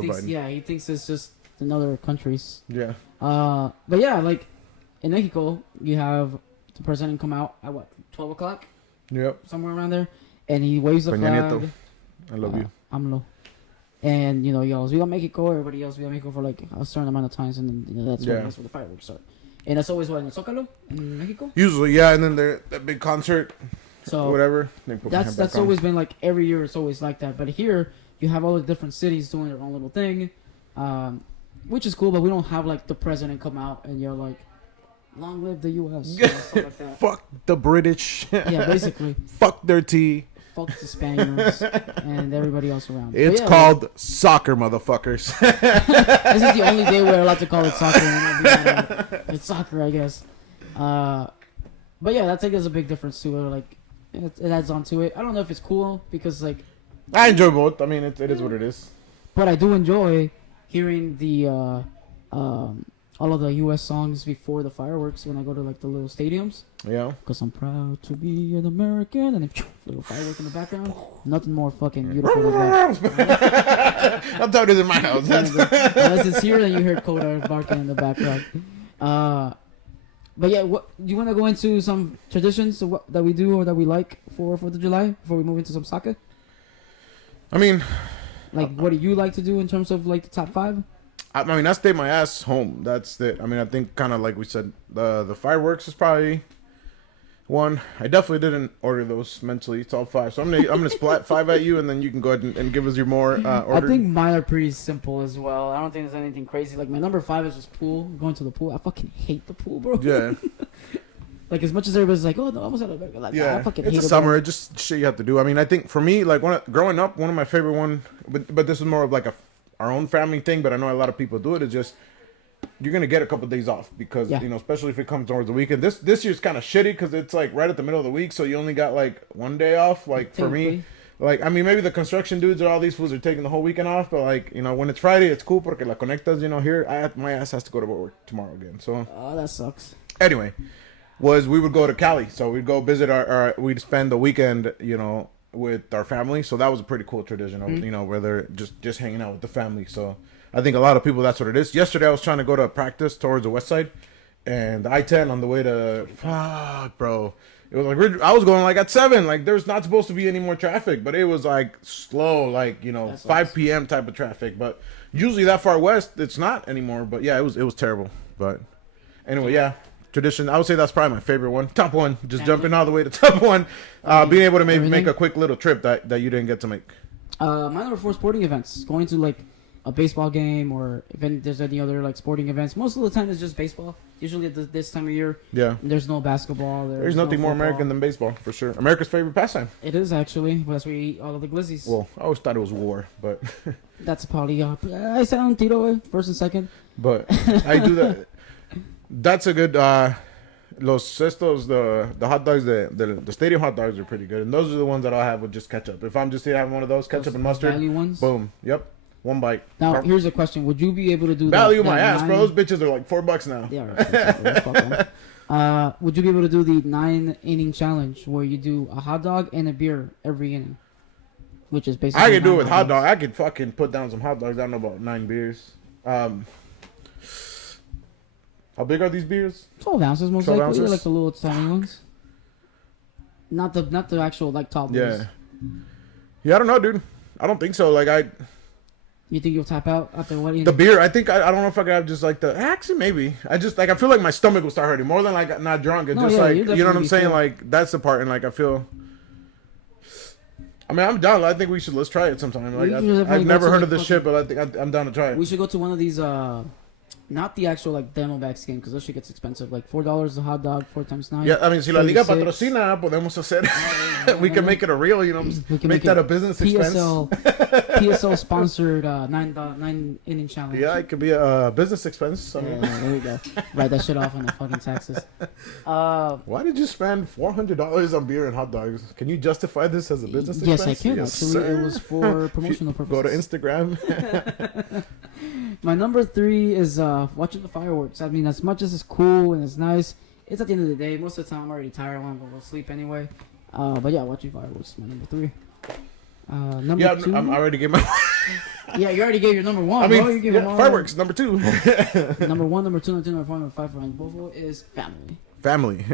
thinks it's just in other countries. Yeah. But yeah, like in Mexico, you have the president come out at 12 o'clock. Yep. Somewhere around there, and he waves the Peña flag. Nieto. I love you. AMLO. And he yells "Viva Mexico!" Everybody yells "Viva Mexico!" for like a certain amount of times, and then that's where the fireworks start. And that's always in the Zócalo in Mexico. Usually, yeah, and then that big concert, so whatever. That's always been like every year. It's always like that. But here you have all the different cities doing their own little thing, which is cool. But we don't have like the president come out and you're like, "Long live the U.S." Stuff like that. Fuck the British. Yeah, basically. Fuck their tea. Fuck the Spaniards and everybody else around. It's called soccer, motherfuckers. This is the only day we're allowed to call it soccer. It's soccer, I guess. But yeah, that's a big difference too. Like, it adds on to it. I don't know if it's cool because like I enjoy both. I mean, it is what it is. But I do enjoy hearing the all of the U.S. songs before the fireworks when I go to like the little stadiums. Yeah. Because I'm proud to be an American, and then little firework in the background. Nothing more fucking beautiful than that. I'm talking in my house. Unless it's here, then you hear Coda barking in the background. But yeah, do you want to go into some traditions that we do or that we like for 4th of July before we move into some soccer? I mean, like, what do you like to do in terms of like the top 5? I mean, I stayed my ass home. That's it. I mean, I think kind of like we said, the fireworks is probably one. I definitely didn't order those mentally. It's all 5. So I'm gonna splat 5 at you, and then you can go ahead and give us your more order. I think mine are pretty simple as well. I don't think there's anything crazy. Like my number 5 is just pool. Going to the pool. I fucking hate the pool, bro. Yeah. Like as much as everybody's like, oh no, I almost had a like, yeah. I fucking it's hate a it, summer. It's just shit you have to do. I mean, I think for me, like growing up, one of my favorite one, but this is more of like our own family thing. But I know a lot of people do it. Is just you're gonna get a couple of days off because especially if it comes towards the weekend. This year's kind of shitty because it's like right at the middle of the week, so you only got like one day off. Like for me, like I mean maybe the construction dudes or all these fools are taking the whole weekend off, but like when it's Friday, it's cool porque la conectas. Here my ass has to go to work tomorrow again. So that sucks. Anyway, we would go to Cali, so we'd go visit we'd spend the weekend with our family. So that was a pretty cool tradition of where they're just hanging out with the family. So I think a lot of people, that's what it is. Yesterday, I was trying to go to practice towards the west side, and the I-10 on the way to... Fuck, bro. It was like... I was going like at 7. Like, there's not supposed to be any more traffic, but it was like slow, like, 5 p.m. type of traffic. But usually that far west, it's not anymore. But yeah, it was terrible. But anyway, yeah. Tradition. I would say that's probably my favorite one. Top one. Just jumping all the way to top one. Being able to maybe make a quick little trip that you didn't get to make. My number 4 sporting events. Going to like a baseball game, or if there's any other like sporting events. Most of the time it's just baseball. Usually at this time of year, Yeah. there's no basketball. There's no nothing more football. American than baseball, for sure. America's favorite pastime. It is actually. That's where you eat all of the glizzies. Well, I always thought it was war, but That's probably. I said on Tito first and second. but I do that. That's a good. Los cestos, the hot dogs, the stadium hot dogs are pretty good, and those are the ones that I'll have with just ketchup. If I'm just here having one of those, ketchup and mustard, Value ones. boom, yep, one bite. Now here's a question: would you be able to do Value that my ass, bro. 9 Those bitches are like $4 now. Yeah, right. Fuck 'em. Would you be able to do the 9-inning challenge where you do a hot dog and a beer every inning? Which is basically. I could do it 9 with hot dog. dogs. I could fucking put down some hot dogs. I don't know about 9 beers. How big are these beers? 12 ounces most 12 likely. ounces? Like the little tiny ones. Not the actual like tall ones. Yeah. Yeah, I don't know, dude. I don't think so. Like You think you'll tap out after what inning? the beer. I think I don't know if I could have just like the. Actually, maybe. I just like I feel like my stomach will start hurting more than like not drunk. It's No, just yeah, like you'll you know what I'm definitely be saying. full. Like that's the part, and like I feel. I mean, I'm down. I think let's try it sometime. Like We should definitely I've go never to heard the of this shit, but I think I'm down to try it. We should go to one of these. Not the actual like Diamondbacks game because that shit gets expensive. Like $4 a hot dog, 4 times 9. Yeah, I mean, si la liga 36. patrocina, podemos hacer. We can make it a real, you know, We can make that a business expense. PSL sponsored 9-inning challenge. Yeah, it could be a business expense. I mean, Yeah, there we go. Write that shit off on the fucking taxes. why did you spend $400 on beer and hot dogs? Can you justify this as a business Yes, expense? I can. Actually, sir. it was for promotional purposes. Go to Instagram. My number 3 is watching the fireworks. I mean, as much as it's cool and it's nice, it's at the end of the day. Most of the time, I'm already tired. I want to go to sleep anyway. But yeah, watching fireworks is my number 3. Number Yeah, 2. I'm already giving my. Yeah, you already gave your number 1. I mean, bro. You gave yeah, them all. fireworks number 2. Number 1, number 2, number 3, number 4, number 5 for Bovo is family. Family.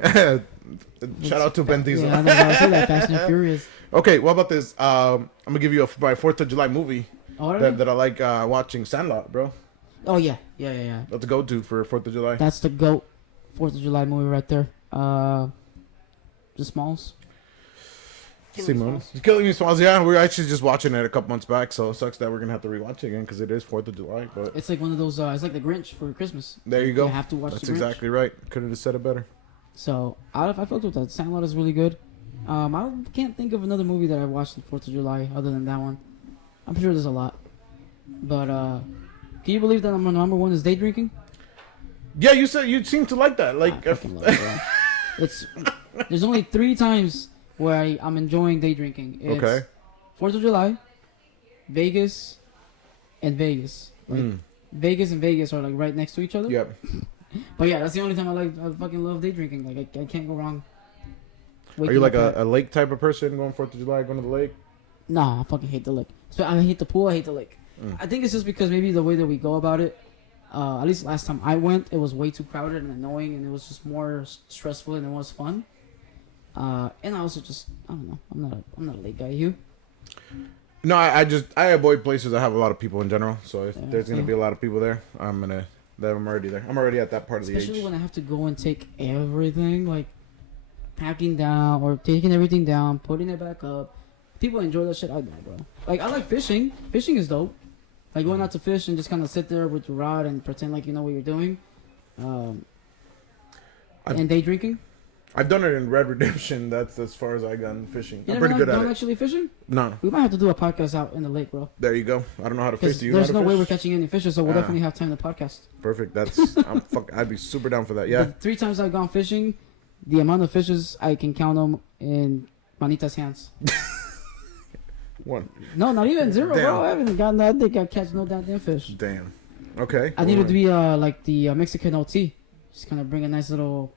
Shout out to Ben Diesel. Yeah, I know, I say that Fast and Furious. Okay, what about this? I'm gonna give you my 4th of July movie Oh, really? that I like watching. Sandlot, bro. Oh yeah. That's a go-to for 4th of July. That's the GOAT 4th of July movie right there. The Smalls. Simone. Killing Me Smalls. Yeah, we were actually just watching it a couple months back, so it sucks that we're gonna have to rewatch it again because it is 4th of July. But It's like one of those. It's like the Grinch for Christmas. there you go. You have to watch That's the Grinch. exactly right. Couldn't have said it better. So I felt with that. Sandlot is really good. I can't think of another movie that I watched on 4th of July other than that one. I'm sure there's a lot. But can you believe that number 1 is day drinking? Yeah, you said you seem to like that. Like, I fucking love it, bro. It's there's only 3 times where I'm enjoying day drinking. It's okay. 4th of July, Vegas, and Vegas. Like, Vegas and Vegas are like right next to each other. Yep. But yeah, that's the only time I fucking love day drinking. Like I can't go wrong. Are you like a lake type of person going 4th of July, going to the lake? Nah, I fucking hate the lake. I hate the pool. I hate the lake. I think it's just because maybe the way that we go about it. At least last time I went, it was way too crowded and annoying, and it was just more stressful than it was fun. And I also just I don't know. I'm not a lake guy. You? No, I avoid places that have a lot of people in general. So if Yeah, there's gonna same. be a lot of people there, I'm already there. I'm already at that part of the Especially age. when I have to go and take everything, like packing down or taking everything down, putting it back up. People enjoy that shit. I don't, bro. Like I like fishing. Fishing is dope. Like going out to fish and just kind of sit there with your rod and pretend like you know what you're doing. And day drinking. I've done it in Red Redemption. That's as far as I gone fishing. You I'm never pretty good at gone it. actually fishing? No, We might have to do a podcast out in the lake, bro. there you go. I don't know how to fish. Because Do you know there's how to no way fish? we're catching any fishes, so we'll Ah. definitely have time to podcast. Perfect. That's I'd be super down for that. The Yeah. 3 times I've gone fishing, the amount of fishes I can count them in Manita's hands. One. No, not even 0, Damn. bro. I haven't gotten that. I think I catch no goddamn fish. Damn. Okay. I needed to be like the Mexican OT. Just kind of bring a nice little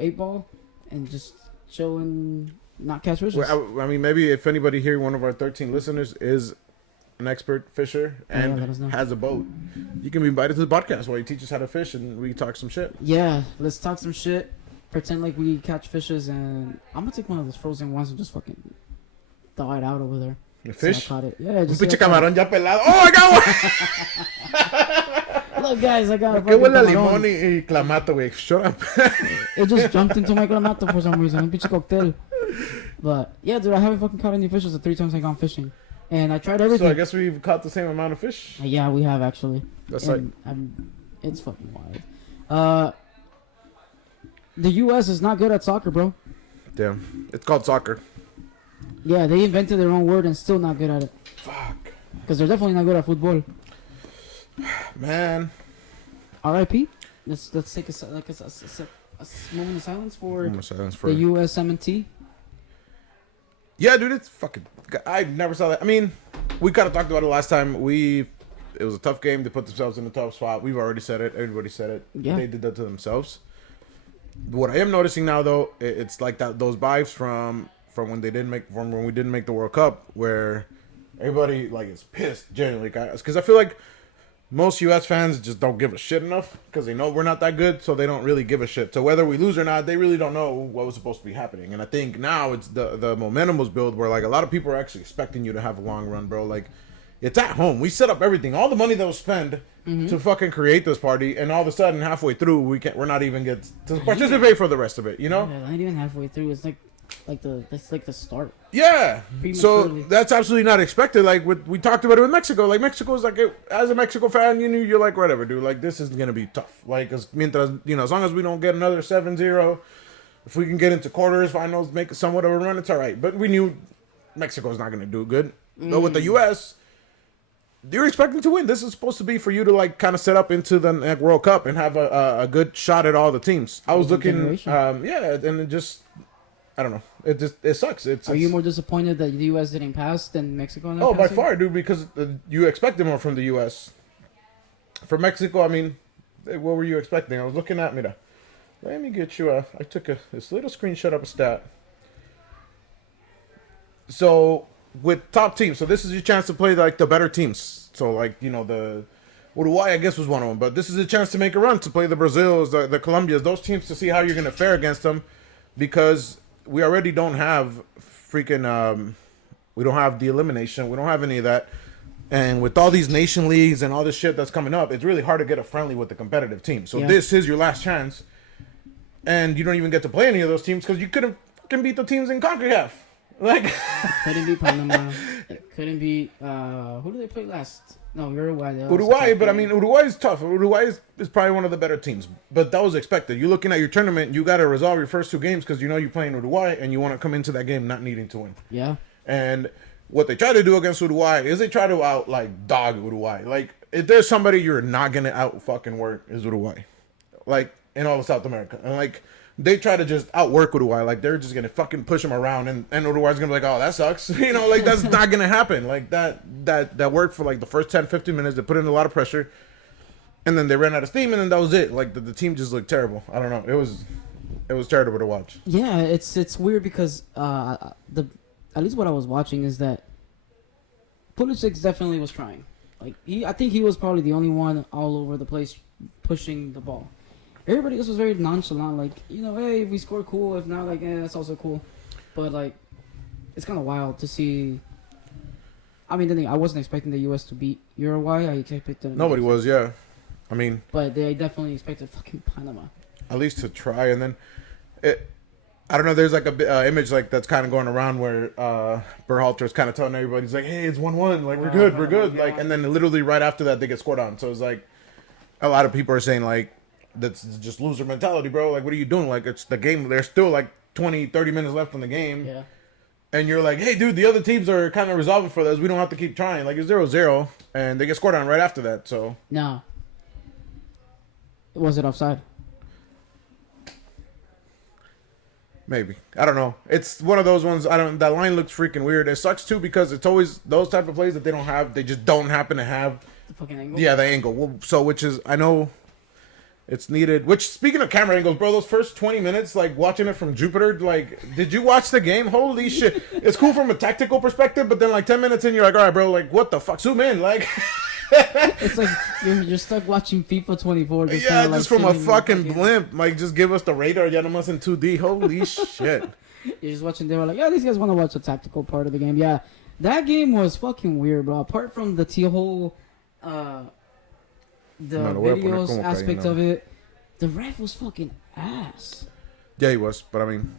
8 ball and just chill and not catch fishes. Well, I mean, maybe if anybody here, one of our 13 listeners, is an expert fisher Yeah, and let us know. has a boat, you can be invited to the podcast while you teach us how to fish and we talk some shit. Yeah, let's talk some shit. Pretend like we catch fishes, and I'm gonna take one of those frozen ones and just fucking thaw it out over there. The See, I fish? caught it. Yeah, Un just pinche see I caught camarón ya pelado. Oh, I got one! it. Look, guys, I got a Qué fucking huele a camarón. limón y clamato, güey. Shut up. It just jumped into my clamato for some reason. Un pinche cocktail. But yeah, dude, I haven't fucking caught any fishes the 3 times I gone fishing. And I tried everything. So I guess we've caught the same amount of fish. Yeah, we have actually. That's like, It's fucking wild. The U.S. is not good at soccer, bro. damn. It's called soccer. Yeah, they invented their own word and still not good at it. Fuck. Because they're definitely not good at football. Man. R.I.P. Let's take a moment of silence for the USMNT. Yeah, dude, it's fucking. I never saw that. I mean, we kind of talked about it last time. It was a tough game. They put themselves in a tough spot. We've already said it. Everybody said it. Yeah. They did that to themselves. What I am noticing now, though, it's like that those vibes from when we didn't make the World Cup, where everybody like is pissed genuinely, guys, because I feel like most U.S. fans just don't give a shit enough because they know we're not that good, so they don't really give a shit. So whether we lose or not, they really don't know what was supposed to be happening. And I think now it's the momentum was built where like a lot of people are actually expecting you to have a long run, bro. Like it's at home. We set up everything, all the money that was spent to fucking create this party, and all of a sudden halfway through we're not even get to participate for the rest of it. You know? Yeah, not even halfway through. It's that's like the start. Yeah. So Prematurely. that's absolutely not expected. Like we talked about it with Mexico. Like Mexico's like as a Mexico fan, you're like whatever, dude. Like this is gonna be tough. Like as long as we don't get another 7-0, if we can get into quarters, finals, make somewhat of a run, it's all right. But we knew Mexico's not gonna do good. But with the U.S., you're expecting to win. This is supposed to be for you to like kind of set up into the World Cup and have a good shot at all the teams. I was looking, and it just. I don't know. It sucks. Are you more disappointed that the U.S. didn't pass than Mexico? Oh, by far, dude, because you expected more from the U.S. For Mexico, I mean, what were you expecting? I was looking at, mira. Let me get you I took this little screenshot of a stat. So, with top teams, so this is your chance to play, like, the better teams. So, like, the Uruguay, I guess, was one of them. But this is a chance to make a run, to play the Brazils, the Colombias, those teams, to see how you're going to fare against them. Because we already don't have freaking, we don't have the elimination. We don't have any of that. And with all these nation leagues and all this shit that's coming up, it's really hard to get a friendly with the competitive team. So this is your last chance. And you don't even get to play any of those teams because you couldn't fucking beat the teams in CONCACAF. Like, couldn't beat Panama. Couldn't beat, who did they play last? No, Uruguay. Uruguay, but I mean, Uruguay is tough. Uruguay is probably one of the better teams. But that was expected. You're looking at your tournament, you got to resolve your first two games because you're playing Uruguay and you want to come into that game not needing to win. Yeah. And what they try to do against Uruguay is they try to dog Uruguay. Like, if there's somebody you're not going to out fucking work is Uruguay. Like, in all of South America. And like, they try to just outwork Uruguay. Like, they're just going to fucking push them around and Uruguay's going to be like, oh, that sucks. Like, that's not going to happen. Like, that worked for like the first 10, 15 minutes. They put in a lot of pressure. And then they ran out of steam and then that was it. Like, the team just looked terrible. I don't know. It was terrible to watch. Yeah, it's weird because at least what I was watching is that Pulisic definitely was trying. Like I think he was probably the only one all over the place pushing the ball. Everybody else was very nonchalant, like, hey, if we score, cool. If not, like, that's also cool. But like, it's kind of wild to see. I mean, I wasn't expecting the U.S. to beat Uruguay. I expected nobody was, yeah. I mean, but they definitely expected fucking Panama. At least to try, and then I don't know. There's like a image like that's kind of going around where Berhalter's kind of telling everybody, he's like, "Hey, it's 1-1. Like we're good." Like, and then literally right after that they get scored on. So it's like a lot of people are saying like that's just loser mentality, bro. Like, what are you doing? Like, it's the game. There's still like 20, 30 minutes left in the game. Yeah. And you're like, hey, dude, the other teams are kind of resolving for this. We don't have to keep trying. Like, it's 0-0, and they get scored on right after that. So no. Was it offside? Maybe. I don't know. It's one of those ones. That line looks freaking weird. It sucks too because it's always those type of plays that they don't have. They just don't happen to have. The fucking angle. Yeah, the angle. Well, so which is I know it's needed. Which speaking of camera angles, bro, those first 20 minutes, like watching it from Jupiter, like, did you watch the game? Holy shit! It's cool from a tactical perspective, but then like 10 minutes in, you're like, all right, bro, like what the fuck? Zoom in, like. It's like you're stuck watching FIFA 24. Just just from a fucking blimp. Like, just give us the radar. Ya nomás in 2D. Holy shit. You're just watching. They were like, yeah, these guys want to watch the tactical part of the game. Yeah, that game was fucking weird, bro. Apart from the whole, the videos aspect of it, the ref was fucking ass. Yeah, he was. But I mean,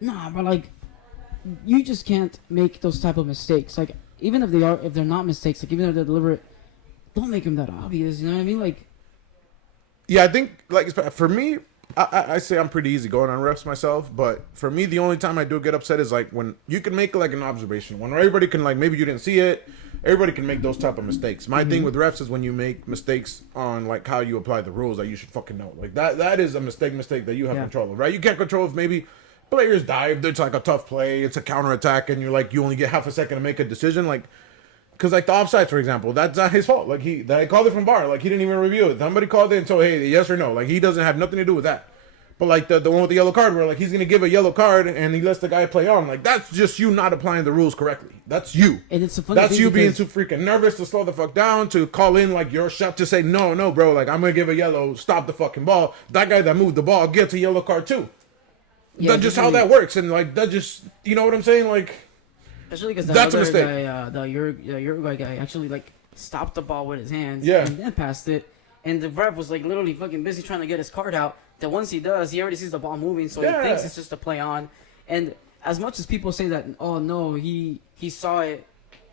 nah, but like, you just can't make those type of mistakes. Like, even if they're not mistakes, like even if they're deliberate, don't make them that obvious. You know what I mean? Like, Yeah, I think like for me, I say I'm pretty easy going on refs myself, but for me, the only time I do get upset is like when you can make like an observation, when everybody can like maybe you didn't see it, everybody can make those type of mistakes. My thing with refs is when you make mistakes on like how you apply the rules that you should fucking know. Like that is a mistake that you have control of, right? You can't control if maybe players dive, it's like a tough play, it's a counter attack, and you're like you only get half a second to make a decision, like. Because, like, the offsides, for example, that's not his fault. Like, I called it from VAR. Like, he didn't even review it. Somebody called it and told, hey, yes or no. Like, he doesn't have nothing to do with that. But, like, the one with the yellow card where, like, he's going to give a yellow card and he lets the guy play on. Like, that's just you not applying the rules correctly. That's you. And it's a funny That's thing you being because- too freaking nervous to slow the fuck down, to call in, like, your shot to say, no, bro. Like, I'm going to give a yellow, stop the fucking ball. That guy that moved the ball gets a yellow card, too. Yeah, That's just how that works. And, like, that just, you know what I'm saying? Like... Especially because That's a other mistake. guy, the Uruguay guy, actually like stopped the ball with his hands, Yeah. and then passed it, and the ref was like literally fucking busy trying to get his card out. That once he does, he already sees the ball moving, so Yeah. he thinks it's just a play on. And as much as people say that, oh no, he saw it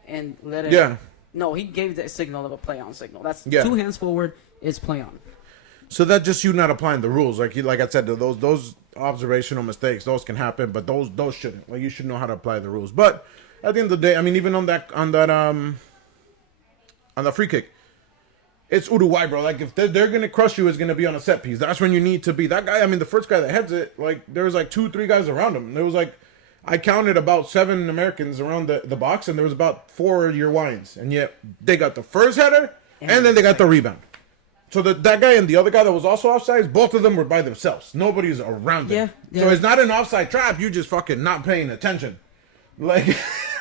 and let it. Yeah. No, he gave the signal of a play on signal. That's Yeah. 2 hands forward. It's play on. So that's just you not applying the rules. Like I said, those observational mistakes, those can happen, but those shouldn't. Like you should know how to apply the rules. But at the end of the day, I mean, even on the free kick, it's Uruguay, bro. Like if they're gonna crush you, it's gonna be on a set piece. That's when you need to be that guy. I mean, the first guy that heads it, like there was like 2-3 guys around him. There was like I counted about 7 Americans around the box, and there was about 4 Uruguayans, and yet they got the first header and then they got the rebound. So that guy and the other guy that was also offside, both of them were by themselves. Nobody's around them. Yeah. So it's not an offside trap. You just fucking not paying attention. Like,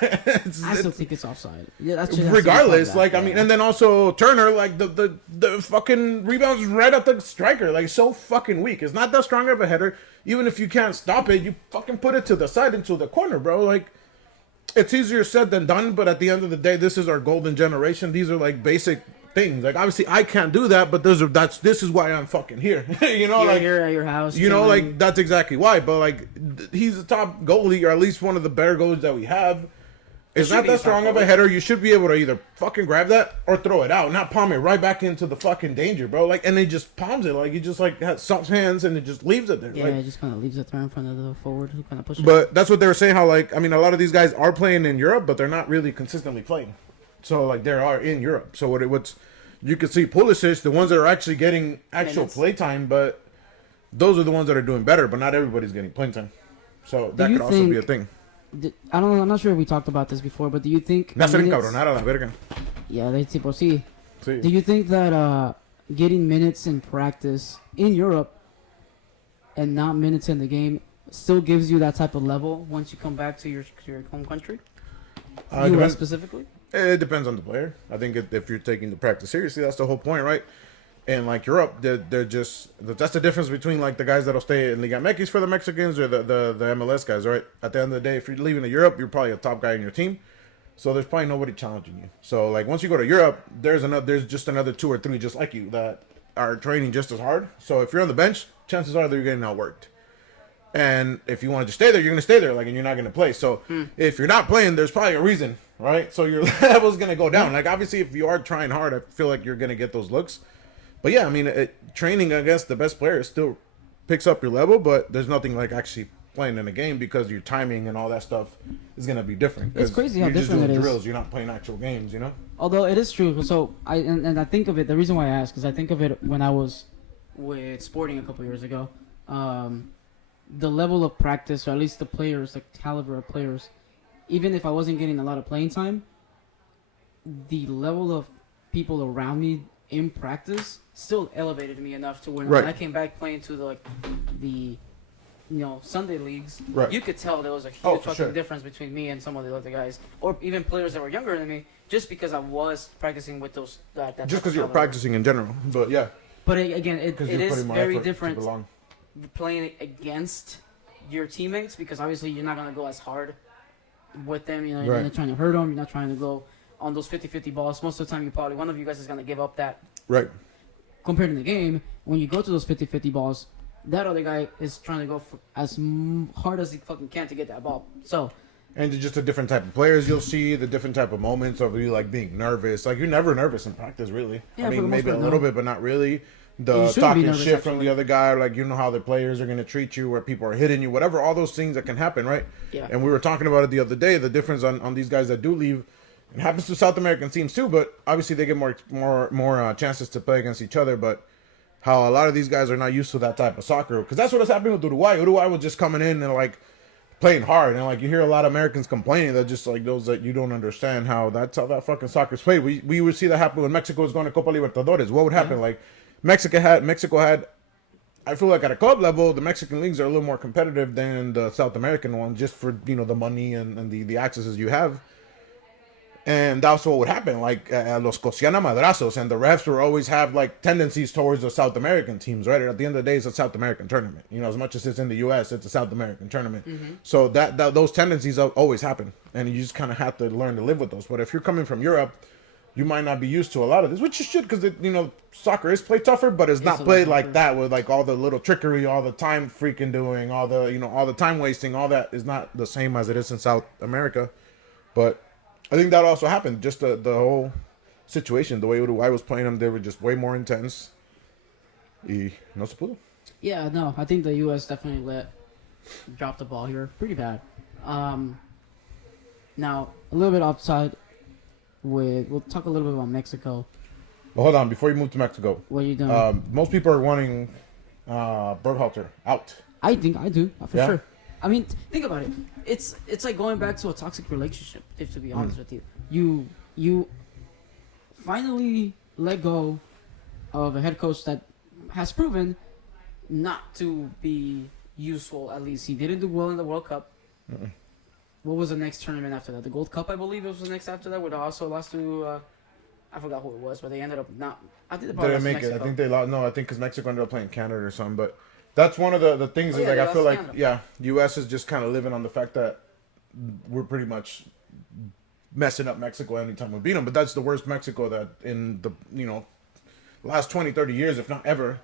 I still think it's offside. Yeah, that's just regardless. Like, I mean, and then also Turner, like the fucking rebounds right at the striker, like so fucking weak. It's not that strong of a header. Even if you can't stop it, you fucking put it to the side into the corner, bro. Like, it's easier said than done. But at the end of the day, this is our golden generation. These are like basic things. Like obviously I can't do that, but this is why I'm fucking here. You know, You're like here at your house. you know, chilling. like that's exactly why. But like he's the top goalie, or at least one of the better goalies that we have. It's should not be that a top strong of a goalie. header. You should be able to either fucking grab that or throw it out, not palm it right back into the fucking danger, bro. Like, and he just palms it, like he just like has soft hands and it just leaves it there. Yeah, Like, it just kind of leaves it there in front of the forward who kind of pushes. but that's what they were saying. How like I mean, a lot of these guys are playing in Europe, but they're not really consistently playing. So like they are in Europe. So what's you can see Pulisic, the ones that are actually getting actual Minutes. play time, but those are the ones that are doing better. But not everybody's getting playing time. So that you could also be a think- thing. I don't know. I'm not sure if we talked about this before, but do you think? Nacer minutes- encabronada la verga. Yeah, they tipo sí. Sí. Do you think that getting minutes in practice in Europe and not minutes in the game still gives you that type of level once you come back to your home country? US Depends- specifically? It depends on the player. I think if you're taking the practice seriously, that's the whole point, right? And like Europe, they're just that's the difference between like the guys that'll stay in Liga MX for the Mexicans or the MLS guys, right? At the end of the day, if you're leaving to Europe, you're probably a top guy in your team, so there's probably nobody challenging you. So like once you go to Europe, there's just another 2 or 3 just like you that are training just as hard. So if you're on the bench, chances are that you're getting outworked. And if you want to just stay there, you're going to stay there, like, and you're not going to play. So if you're not playing, there's probably a reason, right? So your level's going to go down. Like, obviously, if you are trying hard, I feel like you're going to get those looks. But yeah, I mean, training against the best players still picks up your level, but there's nothing like actually playing in a game because your timing and all that stuff is going to be different. It's 'Cause crazy how you're just different doing it is. drills. You're not playing actual games, you know? Although it is true. So I think of it. The reason why I ask is I think of it when I was with Sporting a couple years ago. The level of practice, or at least the players, the caliber of players, even if I wasn't getting a lot of playing time, the level of people around me in practice still elevated me enough to when Right. I came back playing to the Sunday leagues, Right. you could tell there was a huge Oh, for fucking sure. difference between me and some of the other guys, or even players that were younger than me, just because I was practicing with those. That Just type because of you're caliber. practicing in general. But yeah, But again, it because you're is putting more very effort to different belong. playing against your teammates because obviously you're not gonna go as hard with them. You know, you're Right. not trying to hurt them. You're not trying to go on those 50-50 balls. Most of the time, you probably one of you guys is gonna give up that. Right. Compared to the game, when you go to those 50-50 balls, that other guy is trying to go for as hard as he fucking can to get that ball. So and just the different type of players you'll see, the different type of moments of you like being nervous. Like you're never nervous in practice, really. Yeah, I for the mean, most maybe part, a little no. bit, but not really. You The shouldn't be talking nervous, shit from actually. the other guy, like you know how the players are going to treat you, where people are hitting you, whatever. All those things that can happen, right? Yeah. And we were talking about it the other day. The difference on these guys that do leave. It happens to South American teams too, but obviously they get more chances to play against each other. But how a lot of these guys are not used to that type of soccer, because that's what was happening with Uruguay. Uruguay was just coming in and like playing hard, and like you hear a lot of Americans complaining that just like those that you don't understand how that's how that fucking soccer's played. We would see that happen when Mexico was going to Copa Libertadores. What would happen? Like Mexico had. I feel like at a club level, the Mexican leagues are a little more competitive than the South American one, just for the money and the accesses you have. And that's what would happen. Like los cosían a madrazos, and the refs would always have like tendencies towards the South American teams. Right at the end of the day, it's a South American tournament. As much as it's in the U.S., it's a South American tournament. So that those tendencies always happen, and you just kind of have to learn to live with those. But if you're coming from Europe, you might not be used to a lot of this, which you should, because soccer is played tougher, but it's not a lot played tougher. like that with like all the little trickery, all the time freaking doing, all the all the time wasting, all that is not the same as it is in South America. But I think that also happened. Just the whole situation, the way Uruguay was playing them, they were just way more intense. Y no se pudo. Yeah, no, I think the U.S. definitely dropped the ball here pretty bad. Now, a little bit offside. We'll talk a little bit about Mexico. Well, hold on. Before you move to Mexico, What are you doing? most people are wanting Berghalter out. I think I do for Yeah? sure. I mean, think about it. It's like going back to a toxic relationship. If to be honest with you, you finally let go of a head coach that has proven not to be useful. At least he didn't do well in the World Cup. What was the next tournament after that? The Gold Cup, I believe, it was the next after that. Where they also lost to I forgot who it was, but they ended up not. I think they They probably didn't lost to make it. I Mexico. think they lost. No, I think because Mexico ended up playing Canada or something. But that's one of the things Oh, is yeah, like they I feel lost like to yeah, U.S. is just kind of living on the fact that we're pretty much messing up Mexico anytime we beat them. But that's the worst Mexico that in the last 20, 30 years, if not ever.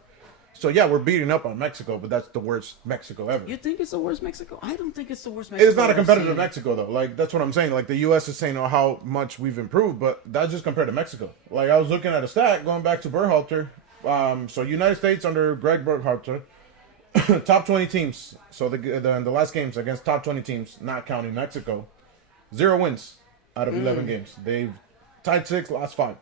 So yeah, we're beating up on Mexico, but that's the worst Mexico ever. You think it's the worst Mexico? I don't think it's the worst Mexico. It's not a I've competitive seen. Mexico though. Like that's what I'm saying. Like the U.S. is saying how much we've improved, but that's just compared to Mexico. Like I was looking at a stat going back to Berhalter. So United States under Greg Berhalter, top 20 teams. So the last games against top 20 teams, not counting Mexico, 0 wins out of 11 games. They've tied 6, lost 5.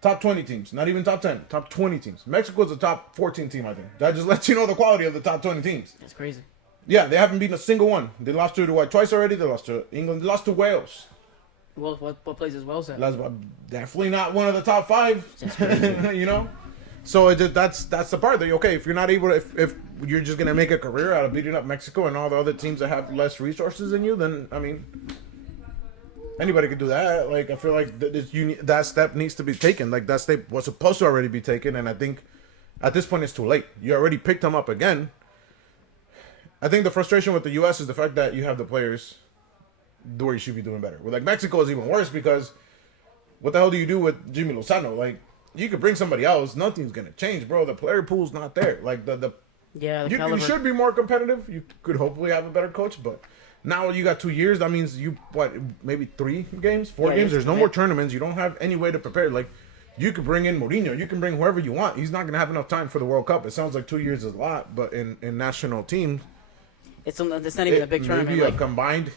Top 20 teams, not even top 10, top 20 teams. Mexico's a top 14 team, I think. That just lets you know the quality of the top 20 teams. That's crazy. Yeah, they haven't beaten a single one. They lost to Uruguay twice already. They lost to England. They lost to Wales. Well, what place is Wales at? That's definitely not one of the top 5. That's crazy. So that's the part that okay, if you're not able to, if you're just gonna make a career out of beating up Mexico and all the other teams that have less resources than you, then I mean, anybody could do that. Like I feel like that step needs to be taken. Like that step was supposed to already be taken, and I think at this point it's too late. You already picked them up again. I think the frustration with the U.S. is the fact that you have the players where you should be doing better. Well, like Mexico is even worse because what the hell do you do with Jimmy Lozano? Like you could bring somebody else, nothing's gonna change, bro. The player pool's not there. Like Yeah, the you caliber. should be more competitive. You could hopefully have a better coach, but now you got 2 years. That means maybe 3 games, 4 Yeah, games. There's no yeah. more tournaments. You don't have any way to prepare. Like you could bring in Mourinho. You can bring whoever you want. He's not gonna have enough time for the World Cup. It sounds like 2 years is a lot, but in national teams, It's not even a big tournament.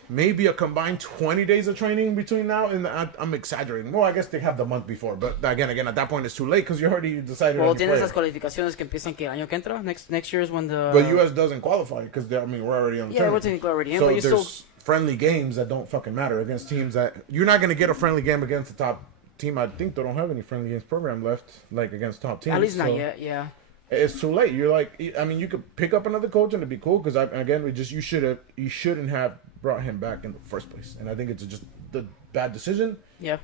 Maybe a combined 20 days of training between now and I'm exaggerating. Well, I guess they have the month before, but again, at that point it's too late because you already decided. Well, on your tienes player. las cualificaciones que empiezan que el año que entra. Next year is when the. But U.S. doesn't qualify because we're already on the Yeah, we're tournament. technically already in, So but you there's still. friendly games that don't fucking matter against teams that you're not going to get a friendly game against the top team. I think they don't have any friendly games program left, like against top teams. At least not So yet. Yeah. It's too late. You're like, I mean, you could pick up another coach and it'd be cool because you shouldn't have brought him back in the first place, and I think it's just the bad decision. Yeah.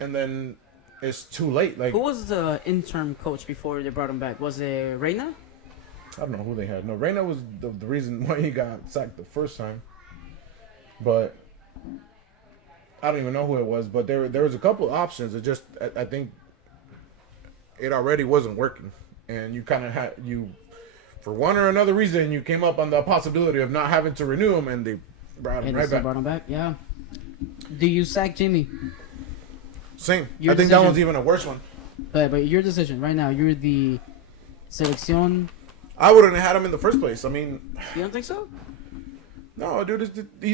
And then it's too late. Like Who was the interim coach before they brought him back? Was it Reina? I don't know who they had. No, Reyna was the reason why he got sacked the first time. But I don't even know who it was. But there was a couple of options. It just I think it already wasn't working, and you kind of had for one or another reason you came up on the possibility of not having to renew him, and they Brought him And right still back. brought him back. Yeah. Do you sack Jimmy? Same. Your I think that decision. one's even a worse one. But your decision right now. You're the selección. I wouldn't have had him in the first place. I mean, You don't think so? no, dude,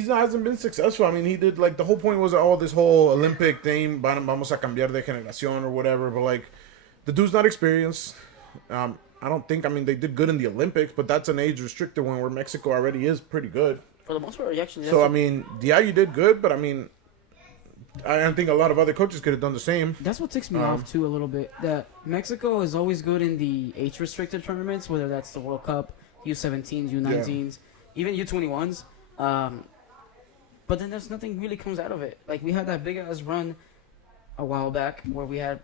hasn't been successful. I mean, he did, like, the whole point was all this whole Olympic thing, vamos a cambiar de generación or whatever, but, like, the dude's not experienced. I don't think, I mean, they did good in the Olympics, but that's an age-restricted one where Mexico already is pretty good. For the most part, actually. So, I mean, yeah, you did good, but, I mean, I think a lot of other coaches could have done the same. That's what ticks me off too a little bit. That Mexico is always good in the age-restricted tournaments, whether that's the World Cup, U17s, U19s, even U21s. But then there's nothing really comes out of it. Like we had that big ass run a while back where we had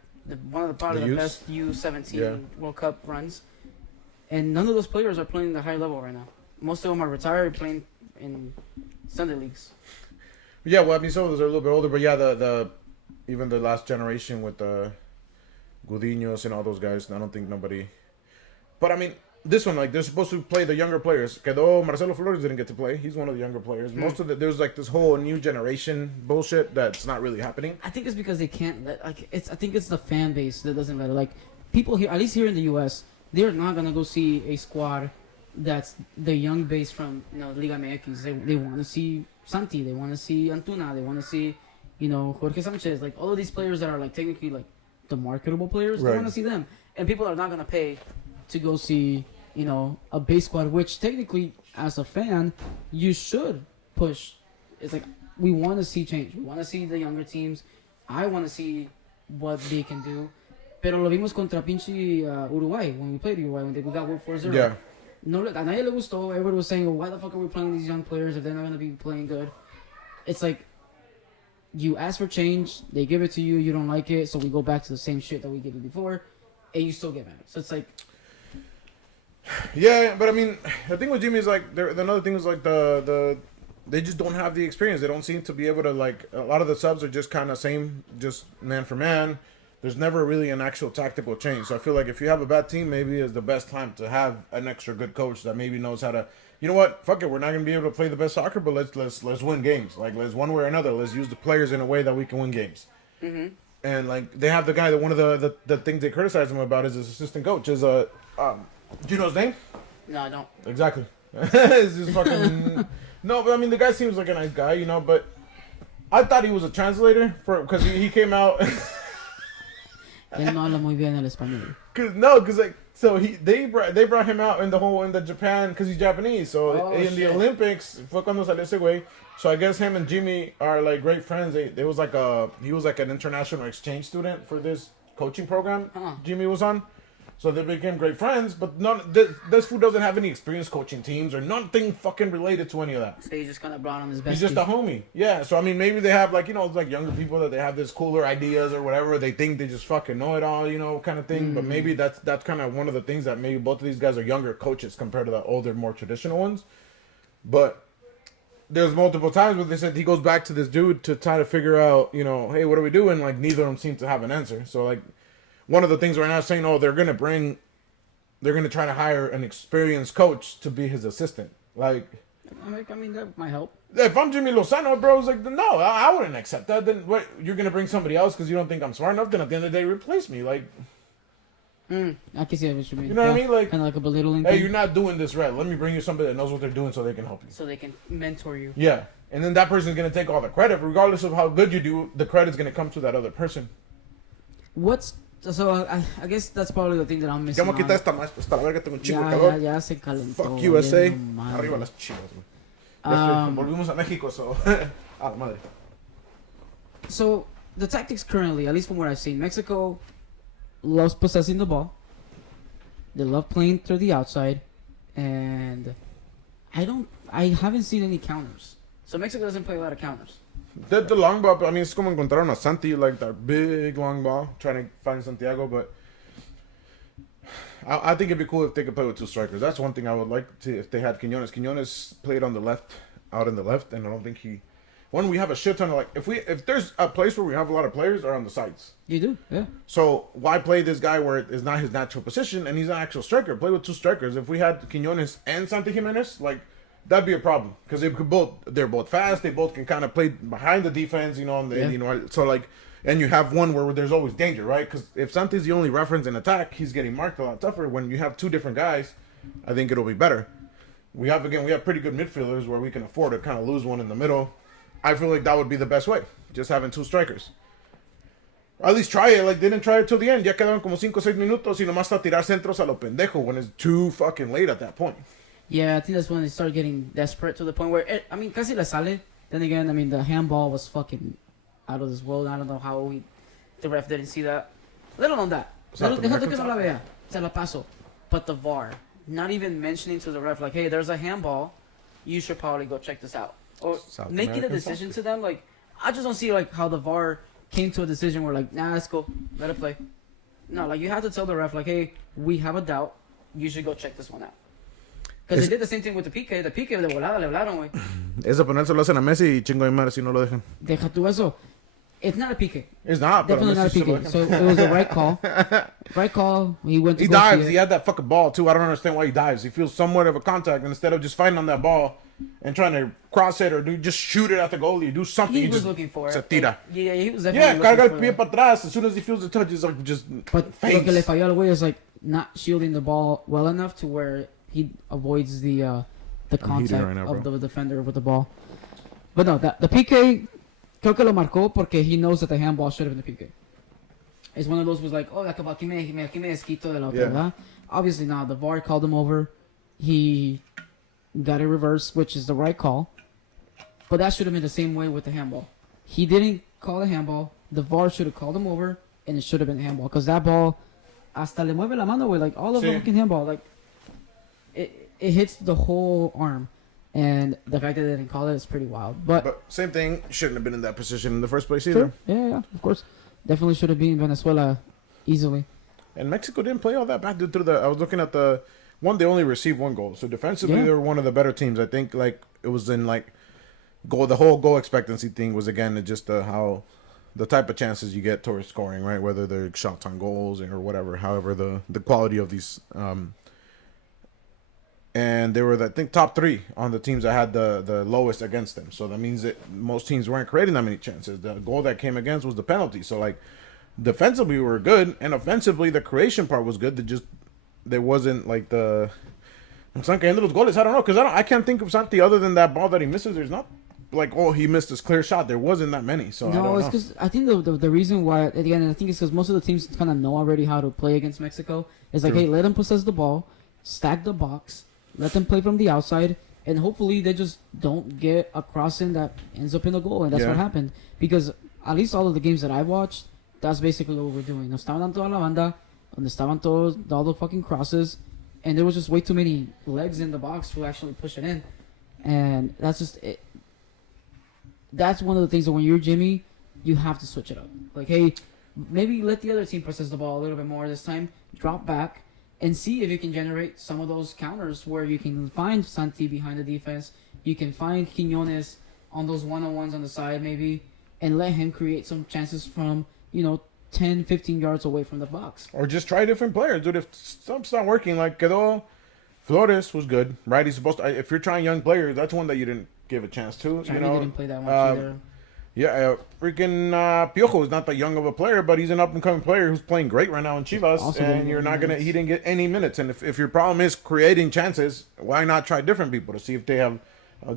one of the probably the best U17 World Cup runs, and none of those players are playing the high level right now. Most of them are retired, playing in Sunday leagues. Yeah, well, I mean, some of those are a little bit older, but yeah, the even the last generation with the Gudiños and all those guys, I don't think nobody. But I mean, this one, like, they're supposed to play the younger players. Quedó Marcelo Flores didn't get to play. He's one of the younger players. Most of there's like this whole new generation bullshit that's not really happening. I think it's because they can't let I think it's the fan base that doesn't let it. Like people here, at least here in the U.S., they're not gonna go see a squad that's the young base from Liga MX. They want to see Santi, they want to see Antuna, they want to see Jorge Sanchez, like all of these players that are like technically like the marketable players. They Right. want to see them, and people are not gonna pay to go see a base squad, which technically as a fan you should push. It's like we want to see change. We want to see the younger teams. I want to see what they can do. Pero lo vimos contra pinche Uruguay when we played Uruguay when we got 4-0. Yeah. No, a nadie le gustó. Everybody was saying, why the fuck are we playing these young players if they're not going to be playing good? It's like, you ask for change, they give it to you, you don't like it, so we go back to the same shit that we gave you before, and you still get mad. So it's like... Yeah, but I mean, the thing with Jimmy is like, another thing is like they just don't have the experience. They don't seem to be able to, like, a lot of the subs are just kind of same, just man for man. There's never really an actual tactical change. So I feel like if you have a bad team, maybe it's the best time to have an extra good coach that maybe knows how to, you know what, fuck it, we're not gonna be able to play the best soccer, but let's win games. Like, let's one way or another, let's use the players in a way that we can win games. Mm-hmm. And like they have the guy that one of the things they criticize him about is his assistant coach is do you know his name? No, I don't. Exactly. It's just fucking no, but I mean the guy seems like a nice guy, but I thought he was a translator because he came out. Él no habla muy bien el español. Cause like so they brought him out in the Japan because he's Japanese. So in the Olympics, fue cuando salió ese güey. So I guess him and Jimmy are like great friends. He was like an international exchange student for this coaching program. Jimmy was on. So they became great friends, but this fool doesn't have any experience coaching teams or nothing fucking related to any of that. So he just kind of brought on his bestie. He's just a homie. Yeah, so I mean, maybe they have like, like younger people that they have this cooler ideas or whatever. They think they just fucking know it all, kind of thing. But maybe that's kind of one of the things that maybe both of these guys are younger coaches compared to the older, more traditional ones. But there's multiple times where they said he goes back to this dude to try to figure out, hey, what are we doing? Like neither of them seem to have an answer. So like, one of the things right now is saying, they're going to try to hire an experienced coach to be his assistant. Like, I mean, that might help. if I'm Jimmy Lozano, bro, it's like, no, I wouldn't accept that. Then what, you're going to bring somebody else because you don't think I'm smart enough? Then at the end of the day, replace me. Like, I can see what you mean. You know what I mean? Like, kind of like a belittling hey, thing. you're not doing this right. Let me bring you somebody that knows what they're doing so they can help you. So they can mentor you. Yeah. And then that person's going to take all the credit. Regardless of how good you do, the credit's going to come to that other person. So I guess that's probably the thing that I'm missing. Ya me quitar esta la verga, tengo un chingo de calor. Ya se calentó. Fuck USA. valiendo madre. Arriba las chivas, güey. Ya volvimos a México, so. A la madre. So the tactics currently, at least from what I've seen, Mexico loves possessing the ball. They love playing through the outside, and I haven't seen any counters. So Mexico doesn't play a lot of counters. The long ball, I mean, it's como encontraron a Santi, like that big long ball, trying to find Santiago, but I think it'd be cool if they could play with two strikers. That's one thing I would like to, if they had Quinones. Quinones played on the left, out in the left, and I don't think we have a shit ton of, like, if there's a place where we have a lot of players are on the sides. You do, yeah. So why play this guy where it is not his natural position and he's an actual striker? Play with two strikers. If we had Quinones and Santi Jimenez, like, that'd be a problem because they're both fast. They both can kind of play behind the defense, you know. And they, you know, so like, and you have one where there's always danger, right? Because if Santi's the only reference in attack, he's getting marked a lot tougher. When you have two different guys, I think it'll be better. We have pretty good midfielders where we can afford to kind of lose one in the middle. I feel like that would be the best way, just having two strikers. Or at least try it. Like, they didn't try it till the end. Ya quedaron como 5 o 6 minutos y nomás a tirar centros a lo pendejo when it's too fucking late at that point. Yeah, I think that's when they start getting desperate to the point where, I mean, casi le sale. Then again, I mean, the handball was fucking out of this world. I don't know how the ref didn't see that. Let alone that. Deja tú que no la vea. Se la paso. But the VAR, not even mentioning to the ref, like, hey, there's a handball. You should probably go check this out. Or South making American a decision soccer. to them, like, I just don't see, like, how the VAR came to a decision where, like, nah, let's go. Let it play. No, like, you have to tell the ref, like, hey, we have a doubt. You should go check this one out. Because they did the same thing with the PK. The PK de volada le hablaron, güey. Ese penal se lo hacen a Messi y chingo de madre si no lo dejan. Deja tú eso. It's not a PK. It's not, but Definitely not a Messi se lo PK. dejan. So it was the right call. Right call. He went to He go see dives. it. He had that fucking ball too. I don't understand why he dives. He feels somewhat of a contact, and instead of just fighting on that ball and trying to cross it or just shoot it at the goalie, do something. He He was just looking for se it. tira. Yeah, he was Yeah, definitely carga el looking pie for it. para atrás. As soon as he feels the touch, he's like just But lo faints. que le falló al güey is like not shielding the ball well enough to where he avoids the heating contact right now, of bro. the defender with the ball. But no, the PK creo que lo marcó porque he knows that the handball should have been the PK. It's one of those was like, oh, aquí me desquito de la otra, Yeah. ¿verdad? Obviously not. The VAR called him over. He got it reversed, which is the right call. But that should have been the same way with the handball. He didn't call the handball. The VAR should have called him over, and it should have been handball. Because that ball, hasta le mueve la mano, güey. Like, all of the Sí. fucking handball. Like, it hits the whole arm. And the fact that they didn't call it is pretty wild. But same thing. Shouldn't have been in that position in the first place sure. either. Yeah, of course. Definitely should have been Venezuela easily. And Mexico didn't play all that bad through the. I was looking at the one. They only received one goal, so defensively Yeah. they were one of the better teams. I think like it was in like goal. The whole goal expectancy thing was again just how the type of chances you get towards scoring, right? Whether they're shots on goals or whatever. However, the quality of these. And they were, I think, top 3 on the teams that had the lowest against them. So that means that most teams weren't creating that many chances. The goal that came against was the penalty. So, like, defensively we were good, and offensively the creation part was good. There wasn't, like, the... Están cayendo los goles. I don't know, because I can't think of something other than that ball that he misses. There's not, like, oh, he missed this clear shot. There wasn't that many, so I No, don't it's know. because I think the reason why, again, I think it's because most of the teams kind of know already how to play against Mexico. It's like, True. hey, let them possess the ball, stack the box, let them play from the outside, and hopefully they just don't get a crossing that ends up in the goal. And that's what Yeah. happened. Because at least all of the games that I watched, that's basically what we're doing. Nos estaban dando toda la banda, donde estaban todos, all the fucking crosses, and there was just way too many legs in the box to actually push it in. And that's just it. That's one of the things that when you're Jimmy, you have to switch it up. Like, hey, maybe let the other team possess the ball a little bit more this time, drop back, and see if you can generate some of those counters where you can find Santi behind the defense, you can find Quinones on those one-on-ones on the side maybe, and let him create some chances from, 10, 15 yards away from the box. Or just try different players, dude. If stuff's not working, like quedó, Flores was good, right? He's supposed to. If you're trying young players, that's one that you didn't give a chance to. China You know, didn't play that much either. yeah, freaking Piojo is not that young of a player, but he's an up and coming player who's playing great right now in Chivas, Also didn't and get you're any not gonna. minutes. He didn't get any minutes, and if your problem is creating chances, why not try different people to see if they have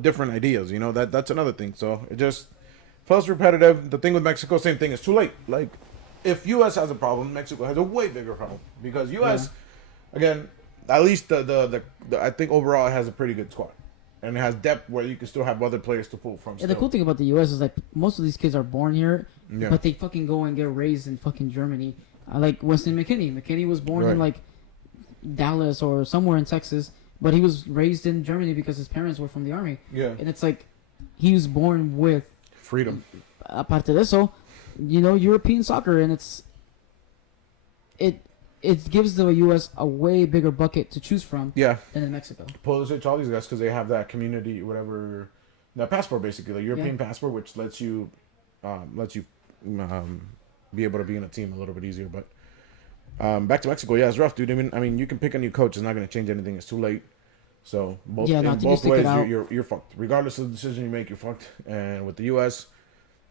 different ideas? You know that's another thing. So it just feels repetitive. The thing with Mexico, same thing. It's too late. Like if U.S. has a problem, Mexico has a way bigger problem because U.S. Again, at least the I think overall it has a pretty good squad, and it has depth where you can still have other players to pull from. Yeah, the cool thing about the U.S. is like most of these kids are born here, Yeah. but they fucking go and get raised in fucking Germany. Like Weston McKinney. McKinney was born in Right. like Dallas or somewhere in Texas, but he was raised in Germany because his parents were from the army. Yeah, And it's like he was born with, freedom. aparte de eso, European soccer, and it gives the U.S. a way bigger bucket to choose from Yeah. than in Mexico. Pulisic, all these guys, because they have that community, whatever, that passport basically, the European passport, which lets you be able to be in a team a little bit easier. But back to Mexico, yeah, it's rough, dude. I mean, you can pick a new coach; it's not going to change anything. It's too late. So both Yeah, no, I in think you both stick it ways, out. you're fucked. Regardless of the decision you make, you're fucked. And with the U.S.,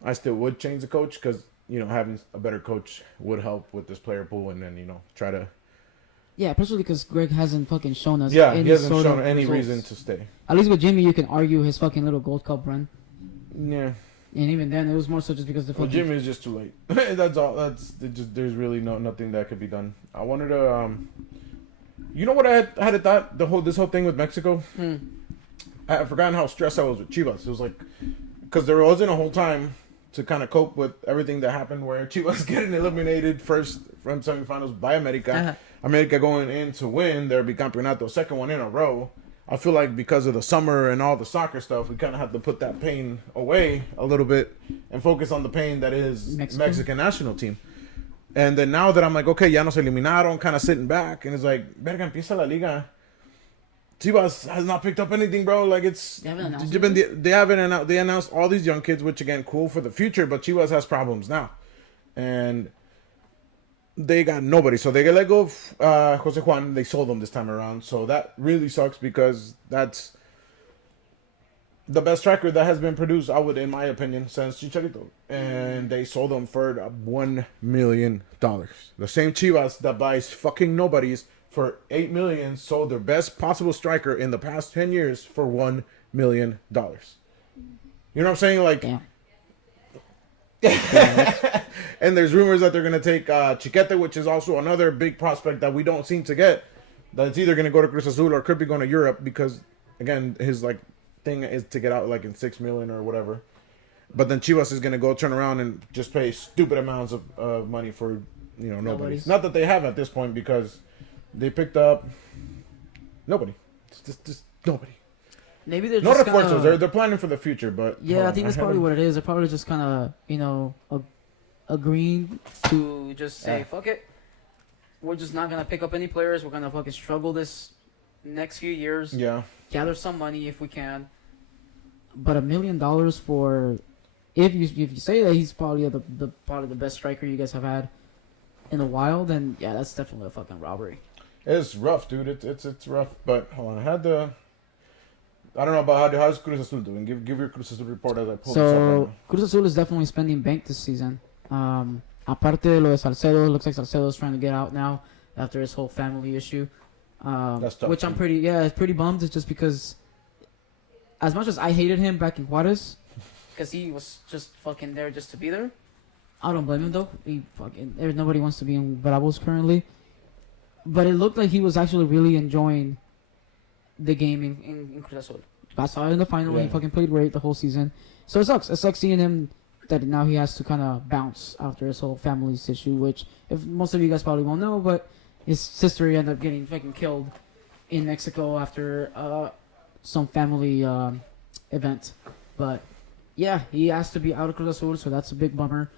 I still would change the coach because having a better coach would help with this player pool, and then try to. Yeah, especially because Greg hasn't fucking shown us. Yeah, any he hasn't sort shown of any results. reason to stay. At least with Jimmy, you can argue his fucking little Gold Cup run, Yeah. and even then, it was more so just because the Well, fucking. Jimmy is just too late. That's all. There's really nothing that could be done. I wanted to you know what I had a thought this whole thing with Mexico. I had forgotten how stressed I was with Chivas. It was like because there wasn't a whole time to kind of cope with everything that happened where Chivas getting eliminated first from semifinals by America. Uh-huh. America going in to win their bicampeonato, second one in a row. I feel like because of the summer and all the soccer stuff, we kind of have to put that pain away a little bit and focus on the pain that is Mexican national team. And then now that I'm like, okay, ya nos eliminaron, kind of sitting back, and it's like, verga, empieza la liga. Chivas has not picked up anything, bro. Like They haven't announced they haven't announced. They announced all these young kids, which again, cool for the future. But Chivas has problems now, and they got nobody. So they let go of Jose Juan. They sold him this time around. So that really sucks because that's the best striker that has been produced, I would, in my opinion, since Chicharito. And they sold him for $1 million. The same Chivas that buys fucking nobodies for $8 million sold their best possible striker in the past 10 years for $1 million. You know what I'm saying? Like, Damn. and there's rumors that they're gonna take Chiquete, which is also another big prospect that we don't seem to get. That's either gonna go to Cruz Azul or could be going to Europe because, again, his like thing is to get out like in $6 million or whatever. But then Chivas is gonna go turn around and just pay stupid amounts of money for nobody. Not that they have at this point because they picked up nobody. It's just nobody. Maybe they're No just refuerzos. kinda, They're planning for the future, but Yeah, I think that's probably what it is. They're probably just kind of agreeing to just say fuck it. We're just not gonna pick up any players. We're gonna fucking struggle this next few years. Yeah. Gather some money if we can. But $1 million for if you say that he's probably probably the best striker you guys have had in a while, then yeah, that's definitely a fucking robbery. It's rough, dude. It's rough. But hold on, I don't know about how's Cruz Azul doing. Give your Cruz Azul report as I pull this up right So now. Cruz Azul is definitely spending bank this season. Aparte de lo de Salcedo, looks like Salcedo's trying to get out now after his whole family issue. That's tough. Which I'm pretty bummed. It's just because, as much as I hated him back in Juarez, because he was just fucking there just to be there. I don't blame him though. Nobody wants to be in Bravos currently. But it looked like he was actually really enjoying the game in Cruz Azul. I saw it in the final when he fucking played great the whole season. So it sucks. It sucks seeing him that now he has to kind of bounce after his whole family's issue, which if most of you guys probably won't know, but his sister ended up getting fucking killed in Mexico after some family event. But yeah, he has to be out of Cruz Azul, so that's a big bummer.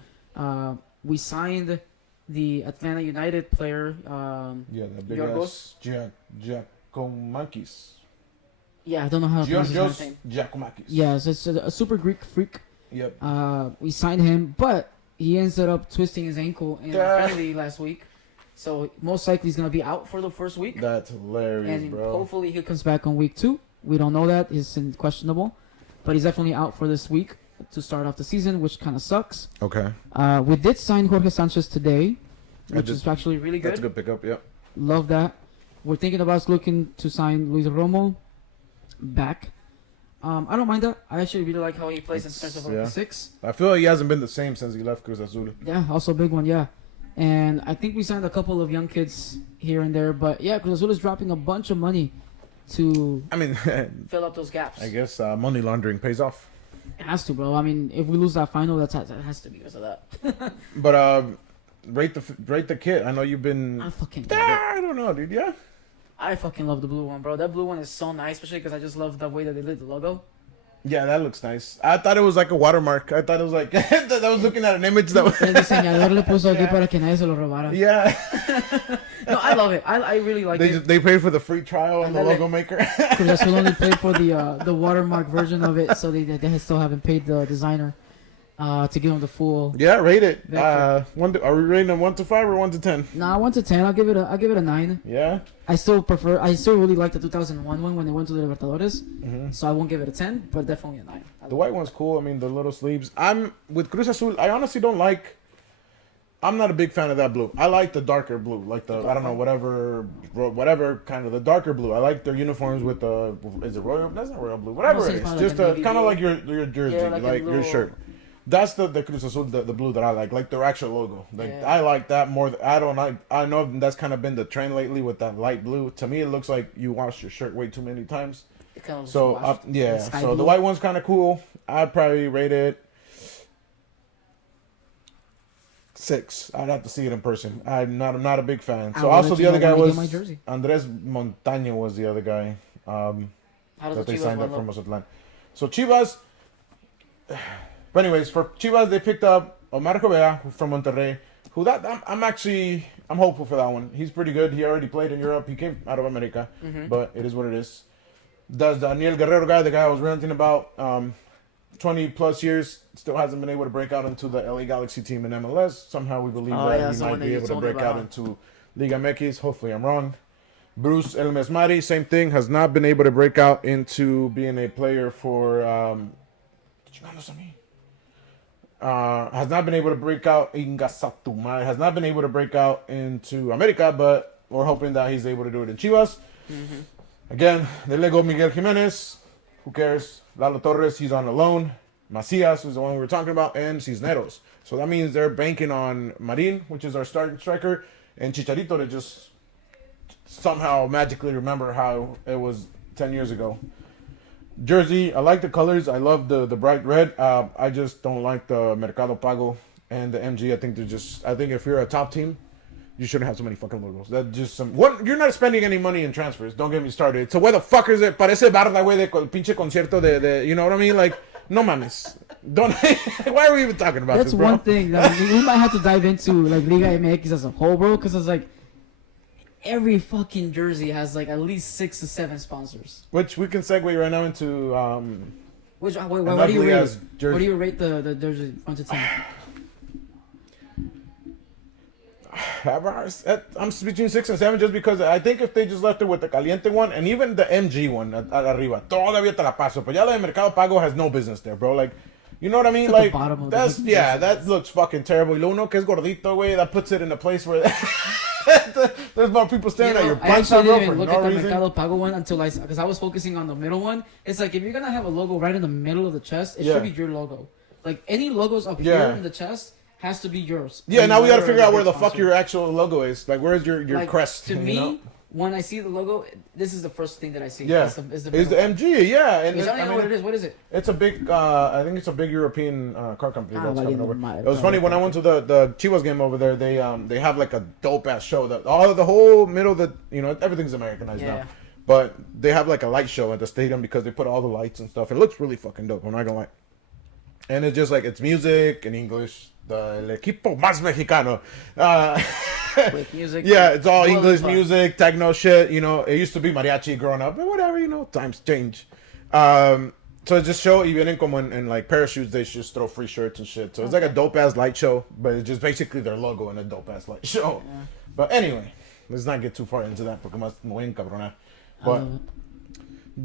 We signed the Atlanta United player. The big Yorgos. Giacomakis. Yeah, I don't know how to pronounce his last Giorgos name. Giacomakis. Yes, it's a super Greek freak. Yep. We signed him, but he ended up twisting his ankle in a friendly last week. So most likely he's gonna be out for the first week. That's hilarious, And bro. hopefully he comes back on week 2. We don't know that. He's questionable. But he's definitely out for this week to start off the season, which kind of sucks. Okay. We did sign Jorge Sanchez today, which is actually really good. That's a good pickup, yep. Love that. We're thinking about looking to sign Luis Romo back. I don't mind that. I actually really like how he plays in terms of the 6. I feel like he hasn't been the same since he left Cruz Azul. Yeah, also a big one, yeah. And I think we signed a couple of young kids here and there. But yeah, Cruz Azul is dropping a bunch of money to fill up those gaps. I guess money laundering pays off. It has to, bro. I mean, if we lose that final, that has to be because of that. But rate the kit. I know you've been. I fucking love it. I don't know, dude. Yeah. I fucking love the blue one, bro. That blue one is so nice, especially because I just love the way that they did the logo. Yeah, that looks nice. I thought it was like a watermark. I thought it was like I was looking at an image that was. El diseñador le puso aquí para que nadie se lo robara. Yeah. No, I love it. I really like it. They paid for the free trial on the logo maker. Cruz Azul only paid for the watermark version of it, so they still haven't paid the designer. to give him the full. Yeah, rate it. Vector. Are we rating them 1 to 5 or 1 to 10? Nah, 1 to 10. I'll give it a 9. Yeah. I still really like the 2001 one when they went to the Libertadores. Mm-hmm. So I won't give it a 10, but definitely a 9. The white one's cool. I mean, the little sleeves. I'm with Cruz Azul. I honestly don't like. I'm not a big fan of that blue. I like the darker blue, like the I don't know whatever kind of the darker blue. I like their uniforms with the is it royal? That's not royal blue. Whatever it is, Like just a navy kind of blue. like your jersey, Yeah, like, like a your little- shirt. That's the Cruz Azul, the blue that I like their actual logo. Like Yeah. I like that more. I don't like. I know that's kind of been the trend lately with that light blue. To me, it looks like you washed your shirt way too many times. It kind of So washed. yeah, Sky so the blue. white one's kind of cool. I'd probably rate it 6. I'd have to see it in person. I'm not a big fan. I So will also let the you other know guy when I was get my jersey. Andres Montaño was the other guy How does that the they Chivas signed one up from look? Mazatlán. So Chivas. But anyways, for Chivas they picked up Omar Correa from Monterrey. I'm hopeful for that one. He's pretty good. He already played in Europe. He came out of America, but it is what it is. Does Daniel Guerrero guy, the guy I was ranting about, 20 plus years, still hasn't been able to break out into the LA Galaxy team in MLS. Somehow we believe Oh, that yeah, he that's the might one that be you able to told me break out about. into Liga MX. Hopefully I'm wrong. Bruce El Mesmari, same thing, has not been able to break out into being a player for has not been able to break out has not been able to break out into America, but we're hoping that he's able to do it in Chivas. Again, they let go Miguel Jimenez. Who cares? Lalo Torres, he's on a loan. Macias is the one we were talking about, and Cisneros. So that means they're banking on Marin, which is our starting striker, and Chicharito to just somehow magically remember how it was 10 years ago. Jersey, I like the colors. I love the bright red. I just don't like the Mercado Pago and the MG. I think if you're a top team, you shouldn't have so many fucking logos. That just you're not spending any money in transfers. Don't get me started. So where the fuck is it? Parece barda, güey, de pinche concierto de, you know what I mean? Like, no mames. Don't. Why are we even talking about That's this, bro? one thing that we might have to dive into, like Liga MX as a whole, bro, because it's like every fucking jersey has like at least 6 to 7 sponsors. Which we can segue right now into What do ugly you rate? ass jersey. What do you rate the jersey 1 to 10? I'm between 6 and 7 just because I think if they just left it with the Caliente one and even the MG one at arriba, todavía te la paso. But ya la de Mercado Pago has no business there, bro. Like, you know what I mean? It's at the Like, bottom of the that's, jersey. yeah, that looks fucking terrible. Y lo uno que es gordito, güey, that puts it in a place where there's more people staring at your I punch actually bro, didn't for even look no at the reason. Mercado Pago one until because I was focusing on the middle one. It's like if you're gonna have a logo right in the middle of the chest, it Yeah. should be your logo. Like any logos up Yeah. here in the chest has to be yours. Yeah, now we gotta Whatever figure out where the big fuck sponsor. your actual logo is. Like, where's your Like, crest? To you me, know? when I see the logo, this is the first thing that I see. Yeah, is the it's the middle one. MG, yeah. And Which I don't even know mean, what it is. What is it? it's a big, I think it's a big European car company Ah, that's vale, coming no over. matter. It was funny when I went to the Chivas game over there. They have like a dope ass show. That the whole middle, everything's Americanized Yeah. now. But they have like a light show at the stadium because they put all the lights and stuff. It looks really fucking dope. I'm not gonna lie. And it's just like it's music in English. El equipo más mexicano. With music. Yeah, it's all Dua English Lipa. music, techno shit. You know, it used to be mariachi growing up, but whatever. You know, times change. So it's just show. Even como in like parachutes, they just throw free shirts and shit. So it's like a dope ass light show, but it's just basically their logo and a dope ass light show. Yeah. But anyway, let's not get too far into that porque más me voy a encabronar. I But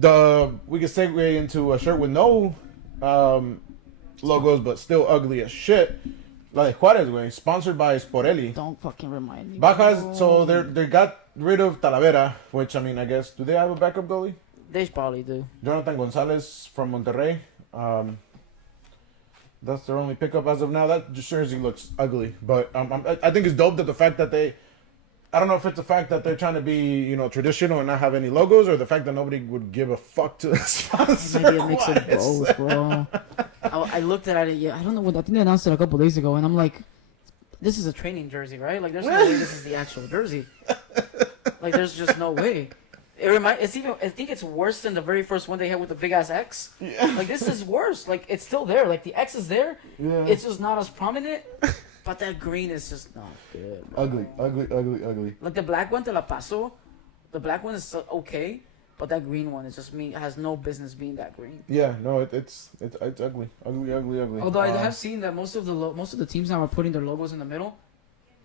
love it. we can segue into a shirt with no logos, but still ugly as shit. Like Juarez, way sponsored by Sporelli. Don't fucking remind me. Bajas, so they got rid of Talavera, which I mean, I guess, do they have a backup goalie? They probably do. Jonathan Gonzalez from Monterrey. That's their only pickup as of now. That jersey looks ugly, but I think it's dope that the fact that I don't know if it's the fact that they're trying to be, traditional and not have any logos, or the fact that nobody would give a fuck to the sponsor. Maybe a mix of Juarez. both, bro. I looked at it. Yeah, I don't know what. I think they announced it a couple days ago, and I'm like, this is a training jersey, right? Like, there's no way this is the actual jersey. Like, there's just no way. It's even. I think it's worse than the very first one they had with the big ass X. Yeah. Like, this is worse. Like, it's still there. Like, the X is there. Yeah. It's just not as prominent. But that green is just not good. Bro. Ugly. Like the black one, te la paso. The black one is okay, But that green one is just me has no business being that green. Yeah, no, it's ugly, ugly. Although I have seen that most of the teams now are putting their logos in the middle,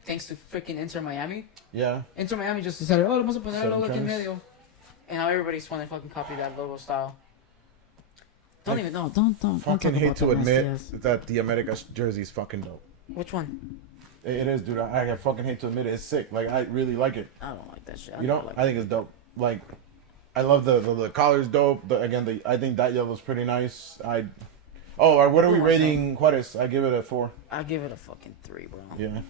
thanks to freaking Inter Miami. Yeah. Inter Miami just decided, oh, vamos a poner el Seven logo aquí en trends. medio, and now everybody's want to fucking copy that logo style. Don't I even no, don't Fucking talk hate about to that admit nasty ass. that the America jersey is fucking dope. Which one? It is, dude. I fucking hate to admit it. It's sick. Like I really like it. I don't like that shit. You know, don't like I think it's dope. Like, I love the collar's dope. I think that yellow's pretty nice. What are we Ooh, rating Juarez? I give it a 4. I give it a fucking 3, bro. Yeah.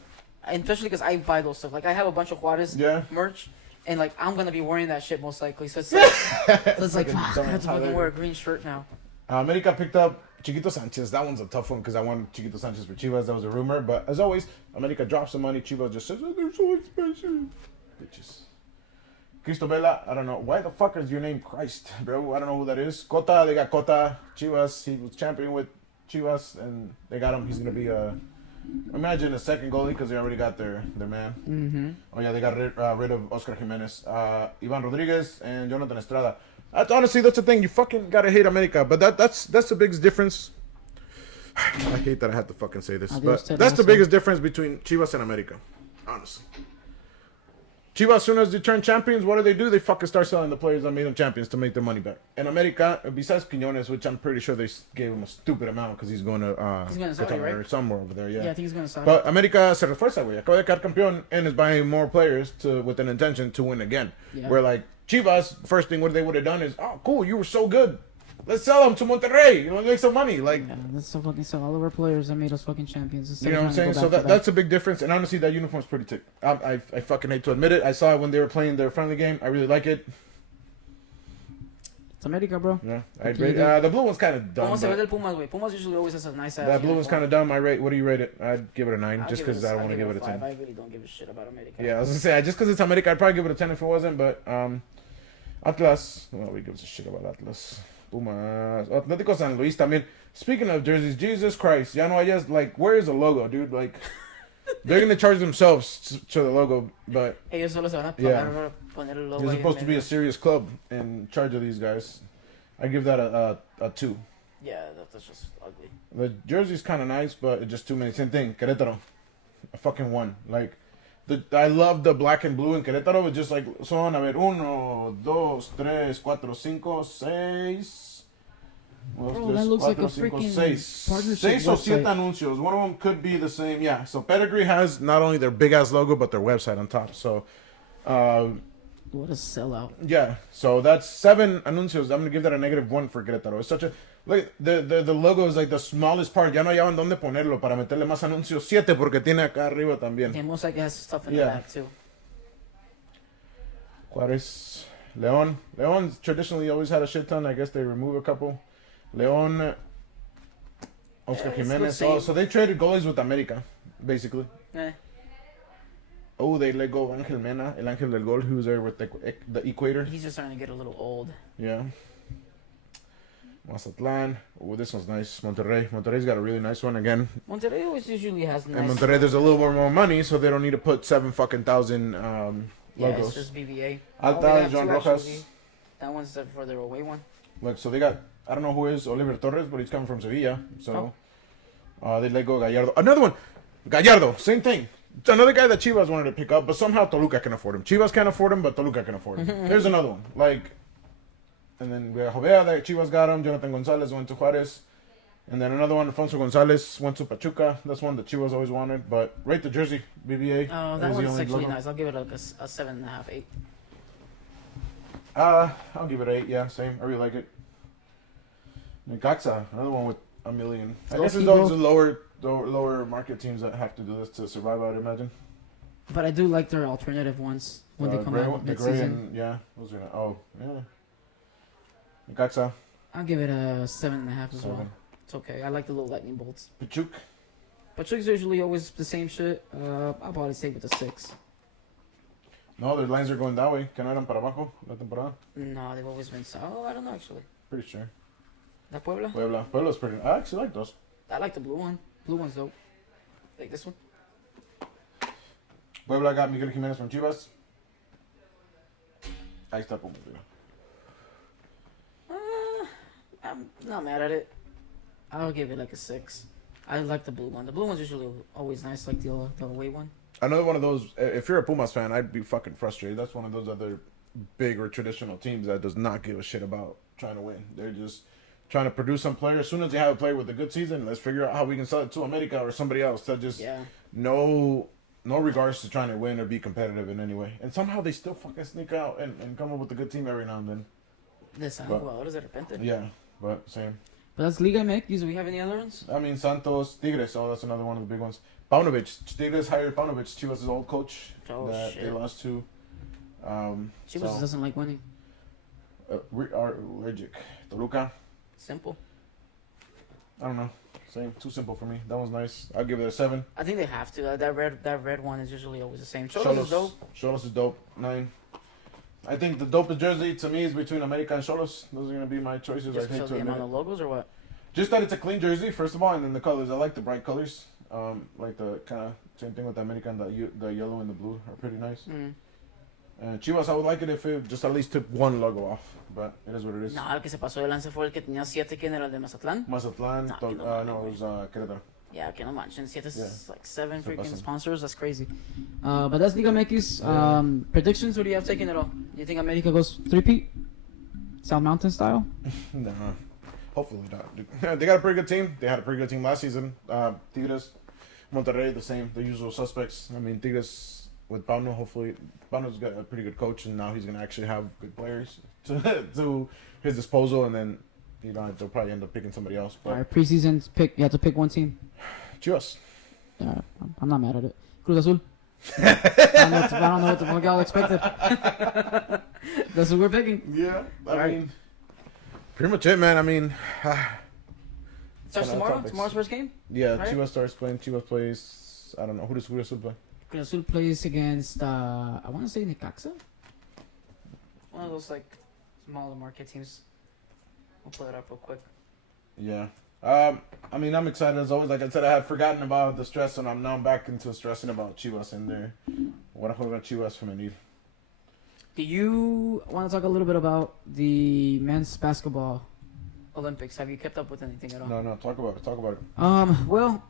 And especially because I buy those stuff. Like I have a bunch of Juarez Yeah. merch, and like I'm gonna be wearing that shit most likely. So it's like, fuck, I have to fucking wear a green shirt now. America picked up Chiquito Sanchez. That one's a tough one because I wanted Chiquito Sanchez for Chivas. That was a rumor. But as always, America drops some money. Chivas just says, oh, they're so expensive. Bitches. Cristo Vela, I don't know. Why the fuck is your name Christ, bro? I don't know who that is. Cota, they got Cota. Chivas, he was champion with Chivas, and they got him. He's going to be imagine a second goalie because they already got their man. Mm-hmm. Oh, yeah, they got rid of Oscar Jimenez. Ivan Rodriguez and Jonathan Estrada. Honestly, that's the thing. You fucking gotta hate America, but that's the biggest difference. I hate that I have to fucking say this, but that's the biggest difference between Chivas and America. Honestly, Chivas, as soon as they turn champions, what do? They fucking start selling the players that made them champions to make their money back. And America, besides Quinones, which I'm pretty sure they gave him a stupid amount because he's going to Saudi, Qatar right? or somewhere over there. Yeah, Yeah, I think he's gonna sign. but America se refuerza, güey. Acaba de quedar campeón and is buying more players with an intention to win again. Yeah. Where like Chivas, first thing what they would have done is, oh, cool, you were so good. Let's sell them to Monterrey. You know, make some money. Like, Yeah, that's so fucking so all of our players that made us fucking champions. you know what I'm saying? So that's a big difference. And honestly, that uniform's pretty tight. I fucking hate to admit it. I saw it when they were playing their friendly game. I really like it. It's America, bro. Yeah, I rate. The blue one's kind of dumb. ¿Cómo se ve but del Pumas, güey? Pumas usually always has a nice ass. That blue one's uniform. kind of dumb. I rate. What do you rate it? I'd give it a 9 I'll just give it because a- I don't I'll want to give it a 10. 5. I really don't give a shit about America. Yeah, I was gonna say just because it's America, I'd probably give it a 10 if it wasn't. But Atlas, nobody gives a shit about Atlas. Pumas, Atlético San Luis. También. Speaking of jerseys, Jesus Christ, ya no hayas like, where is the logo, dude? Like, they're gonna charge themselves to the logo, but Ellos solo se van a Yeah. poner el logo you're ahí en supposed to be medio. a serious club in charge of these guys. I give that a 2. Yeah, that's just ugly. The jersey's kind of nice, but it's just too many. Same thing, Querétaro, a fucking 1. Like, I love the black and blue in Querétaro. It's just like, son, a ver, 1, 2, 3, 4, 5, 6. Bro, that looks like a freaking partnership 6 or 7 website. anuncios. One of them could be the same. Yeah. So Pedigree has not only their big ass logo, but their website on top. So, What a sellout. yeah. So that's 7 anuncios. I'm gonna give that a -1 for Querétaro. It's such a look. The logo is like the smallest part. Ya no hallaban dónde ponerlo para meterle más anuncios. 7 porque tiene acá arriba también. Yeah, most likely has stuff in Yeah. the back too. Juárez, León. León traditionally always had a shit ton. I guess they remove a couple. León, Oscar It's Jimenez. the same. Oh, so they traded goalies with America, basically. Eh. Oh, they let go of Angel Mena, El Ángel del Gol, who's there with the Equator. He's just starting to get a little old. Yeah. Mazatlan. Oh, this one's nice. Monterrey. Monterrey's got a really nice one again. Monterrey always usually has nice. And Monterrey, there's a little bit more money, so they don't need to put 7,000 Yeah, logos. it's just BBA. Alta, Oh, we have John two, Rojas. actually. That one's for their away one. Look, so they got, I don't know who is Oliver Torres, but he's coming from Sevilla. So they let go Gallardo. Another one, Gallardo, same thing. It's another guy that Chivas wanted to pick up, but somehow Toluca can afford him. Chivas can't afford him, but Toluca can afford him. Here's another one. Like, and then we got Jovea that Chivas got him. Jonathan Gonzalez went to Juarez. And then another one, Alfonso Gonzalez went to Pachuca. That's one that Chivas always wanted. But rate the jersey, BBA. Oh, is that the one's only actually logo. nice. I'll give it like a 7.5, 8. I'll give it 8. Yeah, same. I really like it. Necaxa, another one with $1 million. I guess it's those lower market teams that have to do this to survive, I'd imagine. But I do like their alternative ones when they come gray, out the gray mid-season. and yeah, those are oh yeah. Necaxa, I'll give it a 7.5 as well. 7. It's okay. I like the little lightning bolts. Pachuk, But Chicks usually always the same shit. I'll probably stay with the 6. no, their lines are going that way. Que no eran para abajo la temporada. No, they've always been so. Oh, I don't know actually. Pretty sure. La Puebla? Puebla's pretty. I actually like those. I like the blue one. Blue one's dope. Like this one. Puebla got Miguel Jimenez from Chivas. Ahí está Pumas, mira. I'm not mad at it. I'll give it like a 6. I like the blue one. The blue one's usually always nice, like the away one. Another one of those. If you're a Pumas fan, I'd be fucking frustrated. That's one of those other big or traditional teams that does not give a shit about trying to win. They're just trying to produce some players. As soon as they have a player with a good season, let's figure out how we can sell it to America or somebody else. That just no regards to trying to win or be competitive in any way. And somehow they still fucking sneak out and come up with a good team every now and then. Les salen jugadores de repente. Yeah, but same. But that's Liga MX. Do we have any other ones? I mean, Santos, Tigres. Oh, that's another one of the big ones. Paunovic. Tigres hired Paunovic, Chivas' old coach that they lost to. Chivas doesn't like winning. We are allergic. Toluca. Simple. I don't know. Same. Too simple for me. That one's nice. I'll give it a 7. I think they have to. That red one is usually always the same. Xolos is dope. Xolos is dope. 9. I think the dopest jersey to me is between America and Xolos. Those are gonna be my choices. Just because of the amount of logos or what? Just that it's a clean jersey, first of all, and then the colors. I like the bright colors. Like the kind of same thing with the American. The yellow and the blue are pretty nice. And Chivas, I would like it if it just at least took one logo off, but it is what it is. No, el que se pasó de lance fue el que tenía 7, ¿quién era el de Mazatlán? Mazatlán, no, it was Querétaro. Yeah, que no manchen, 7 is like 7 freaking sponsors, that's crazy. But that's Liga MX. Predictions, what do you have taken it all? Do you think America goes 3-peat? South Mountain style? Nah, hopefully not. They got a pretty good team. They had a pretty good team last season. Tigres, Monterrey, the same, the usual suspects. I mean, Tigres with Pauno, hopefully, Pauno's got a pretty good coach, and now he's going to actually have good players to his disposal, and then, you know, they'll probably end up picking somebody else. But all right, preseason pick, you have to pick one team. Chivas. I'm not mad at it. Cruz Azul. I don't know what the fuck y'all expected. That's what we're picking. Yeah, I mean, pretty much it, man. I mean, starts tomorrow? Tomorrow's first game? Yeah, right? Chivas starts playing. Chivas plays, I don't know, who does Cruz Azul play? Cruz Azul plays against, I want to say Necaxa? One of those, like, smaller market teams. I'll pull it up real quick. Yeah. I mean, I'm excited as always. Like I said, I had forgotten about the stress, and I'm back into stressing about Chivas in there. What juega Chivas femenil? Do you want to talk a little bit about the men's basketball Olympics? Have you kept up with anything at all? No, talk about it. Well,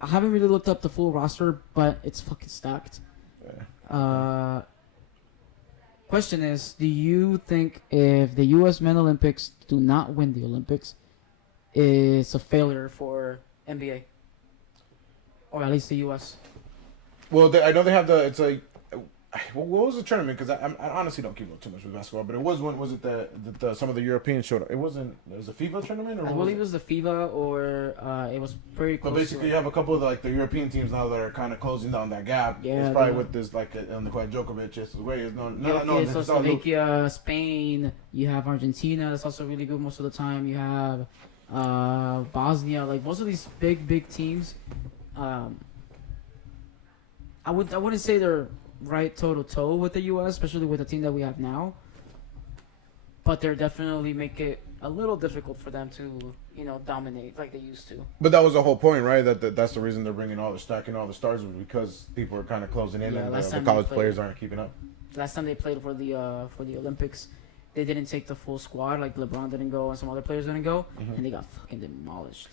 I haven't really looked up the full roster, but it's fucking stacked. Yeah. Question is, do you think if the U.S. Men Olympics do not win the Olympics, it's a failure for NBA? Or at least the U.S.? Well, I know they have it's like, what was the tournament? Because I honestly don't keep up too much with basketball, but it was one. Was it the some of the Europeans showed up? It wasn't. It was a FIBA tournament, or I believe it was the FIBA, or it was pretty close. But basically, you have a couple of the European teams now that are kind of closing down that gap. Yeah, it's probably with this on the quite Djokovic. It's way. No. So Slovakia, Spain. You have Argentina. That's also really good most of the time. You have Bosnia. Like most of these big teams. I wouldn't say they're right toe-to-toe with the U.S., especially with the team that we have now. But they're definitely make it a little difficult for them to, dominate like they used to. But that was the whole point, right? That's the reason they're stacking all the stars, was because people are kind of closing in, and the college players aren't keeping up. Last time they played for the Olympics, they didn't take the full squad. Like LeBron didn't go, and some other players didn't go, and they got fucking demolished.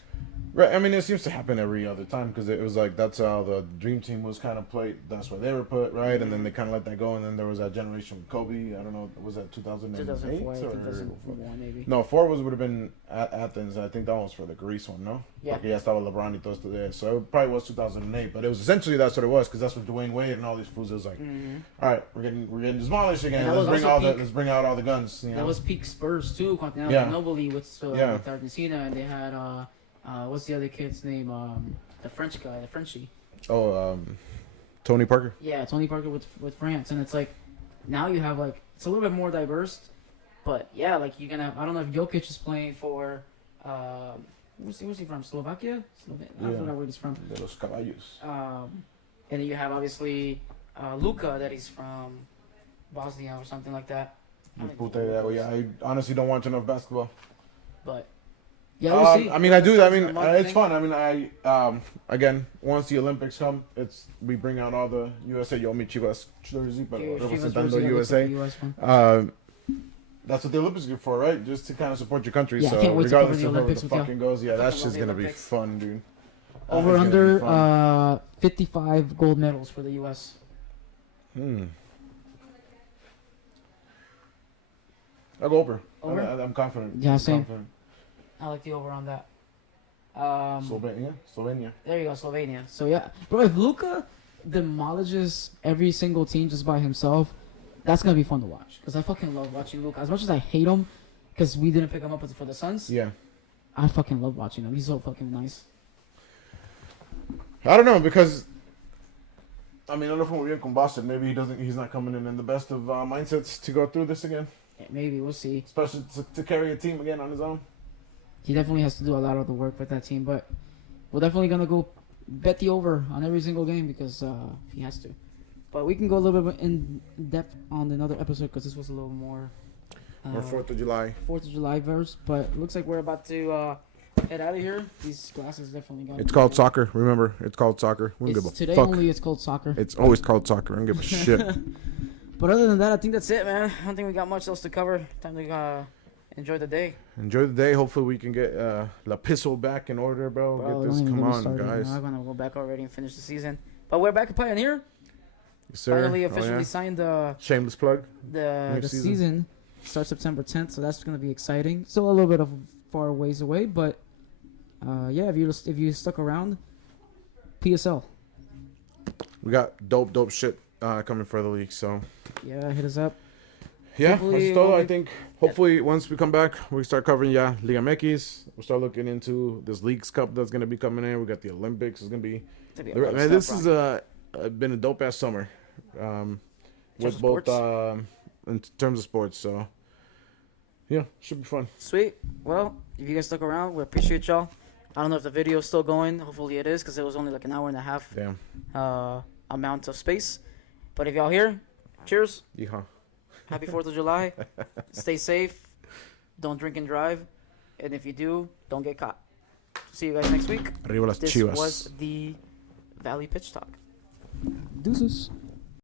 Right, I mean, it seems to happen every other time, because it was like that's how the Dream Team was kind of played. That's where they were put, right? And then they kind of let that go, and then there was that generation with Kobe. I don't know, was that 2008 2004, or 2004 maybe? No, 4 would have been at Athens. I think that was for the Greece one, no? Yeah. Porque ya estaba LeBron y todo esto there. So it probably was 2008, but it was essentially that's what it was, because that's what Dwayne Wade and all these fools was like. All right, we're getting demolished again. Let's bring out all the guns. That was peak Spurs too. Nobly with Argentina, and they had what's the other kid's name? The French guy, the Frenchie. Oh, Tony Parker. Yeah, Tony Parker with France, and it's like now you have like it's a little bit more diverse, but yeah, like you're gonna have, I don't know if Jokic is playing for where's he from? Slovakia? I forgot where he's from. De los Caballos. And then you have obviously Luka, that he's from Bosnia or something like that. I honestly don't watch enough basketball. But yeah, we'll see. I mean, I do. I mean, it's fun. I mean, again, once the Olympics come, we bring out all the USA. Yo mi Chivas jersey, but representando USA. That's what the Olympics are for, right? Just to kind of support your country. Yeah, I so can't wait to cover regardless the of whoever Olympics the with y'all. fucking goes, yeah, that's Fucking just love the gonna be Olympics. fun, dude. Over That's gonna be under fun. 55 gold medals for the U.S. I'll go over. Over? I'm confident. Yeah, I'm same. confident. I like the over on that. Slovenia. There you go, Slovenia. So yeah, bro, if Luka demolishes every single team just by himself, that's gonna be fun to watch. Cause I fucking love watching Luka. As much as I hate him, cause we didn't pick him up for the Suns. Yeah. I fucking love watching him. He's so fucking nice. I don't know because. I mean, I don't know if we're con Boston. Maybe he's not coming in the best of mindsets to go through this again. Yeah, maybe we'll see. Especially to carry a team again on his own. He definitely has to do a lot of the work with that team, but we're definitely gonna go bet the over on every single game because he has to. But we can go a little bit in depth on another episode because this was a little more. Or 4th of July. 4th of July verse, but it looks like we're about to head out of here. These glasses definitely got. It's called soccer. Remember, it's called soccer. We don't give a Today fuck. only it's called soccer. It's always called soccer. I don't give a shit. But other than that, I think that's it, man. I don't think we got much else to cover. Time to enjoy the day. Enjoy the day. Hopefully we can get La Pistol back in order, bro. Bro, Get this. don't even Come get me on, started. guys. I'm gonna go back already and finish the season. But we're back at Pioneer. Yes, sir. Finally, Oh, officially yeah. signed the Shameless plug. the Next season. Starts September 10th, so that's gonna be exciting. Still a little bit of far ways away, but yeah, if you stuck around, PSL. We got dope shit coming for the league. So Yeah, hit us up. yeah, Hopefully that's todo. we'll I be- think hopefully once we come back, we start covering Liga MX. We'll start looking into this Leagues Cup that's gonna be coming in. We got the Olympics. It's gonna be. To be a lot of Man, stuff, this bro. is been a dope ass summer. terms With of both sports? in terms of sports. So yeah, should be fun. Sweet. Well, if you guys stuck around, we appreciate y'all. I don't know if the video's still going. Hopefully it is, because it was only like an hour and a half Damn. amount of space. But if y'all here, cheers. Yeehaw. Happy 4th of July. Stay safe. Don't drink and drive. And if you do, don't get caught. See you guys next week. Arriba las This Chivas. was the Valley Pitch Talk. Deuces.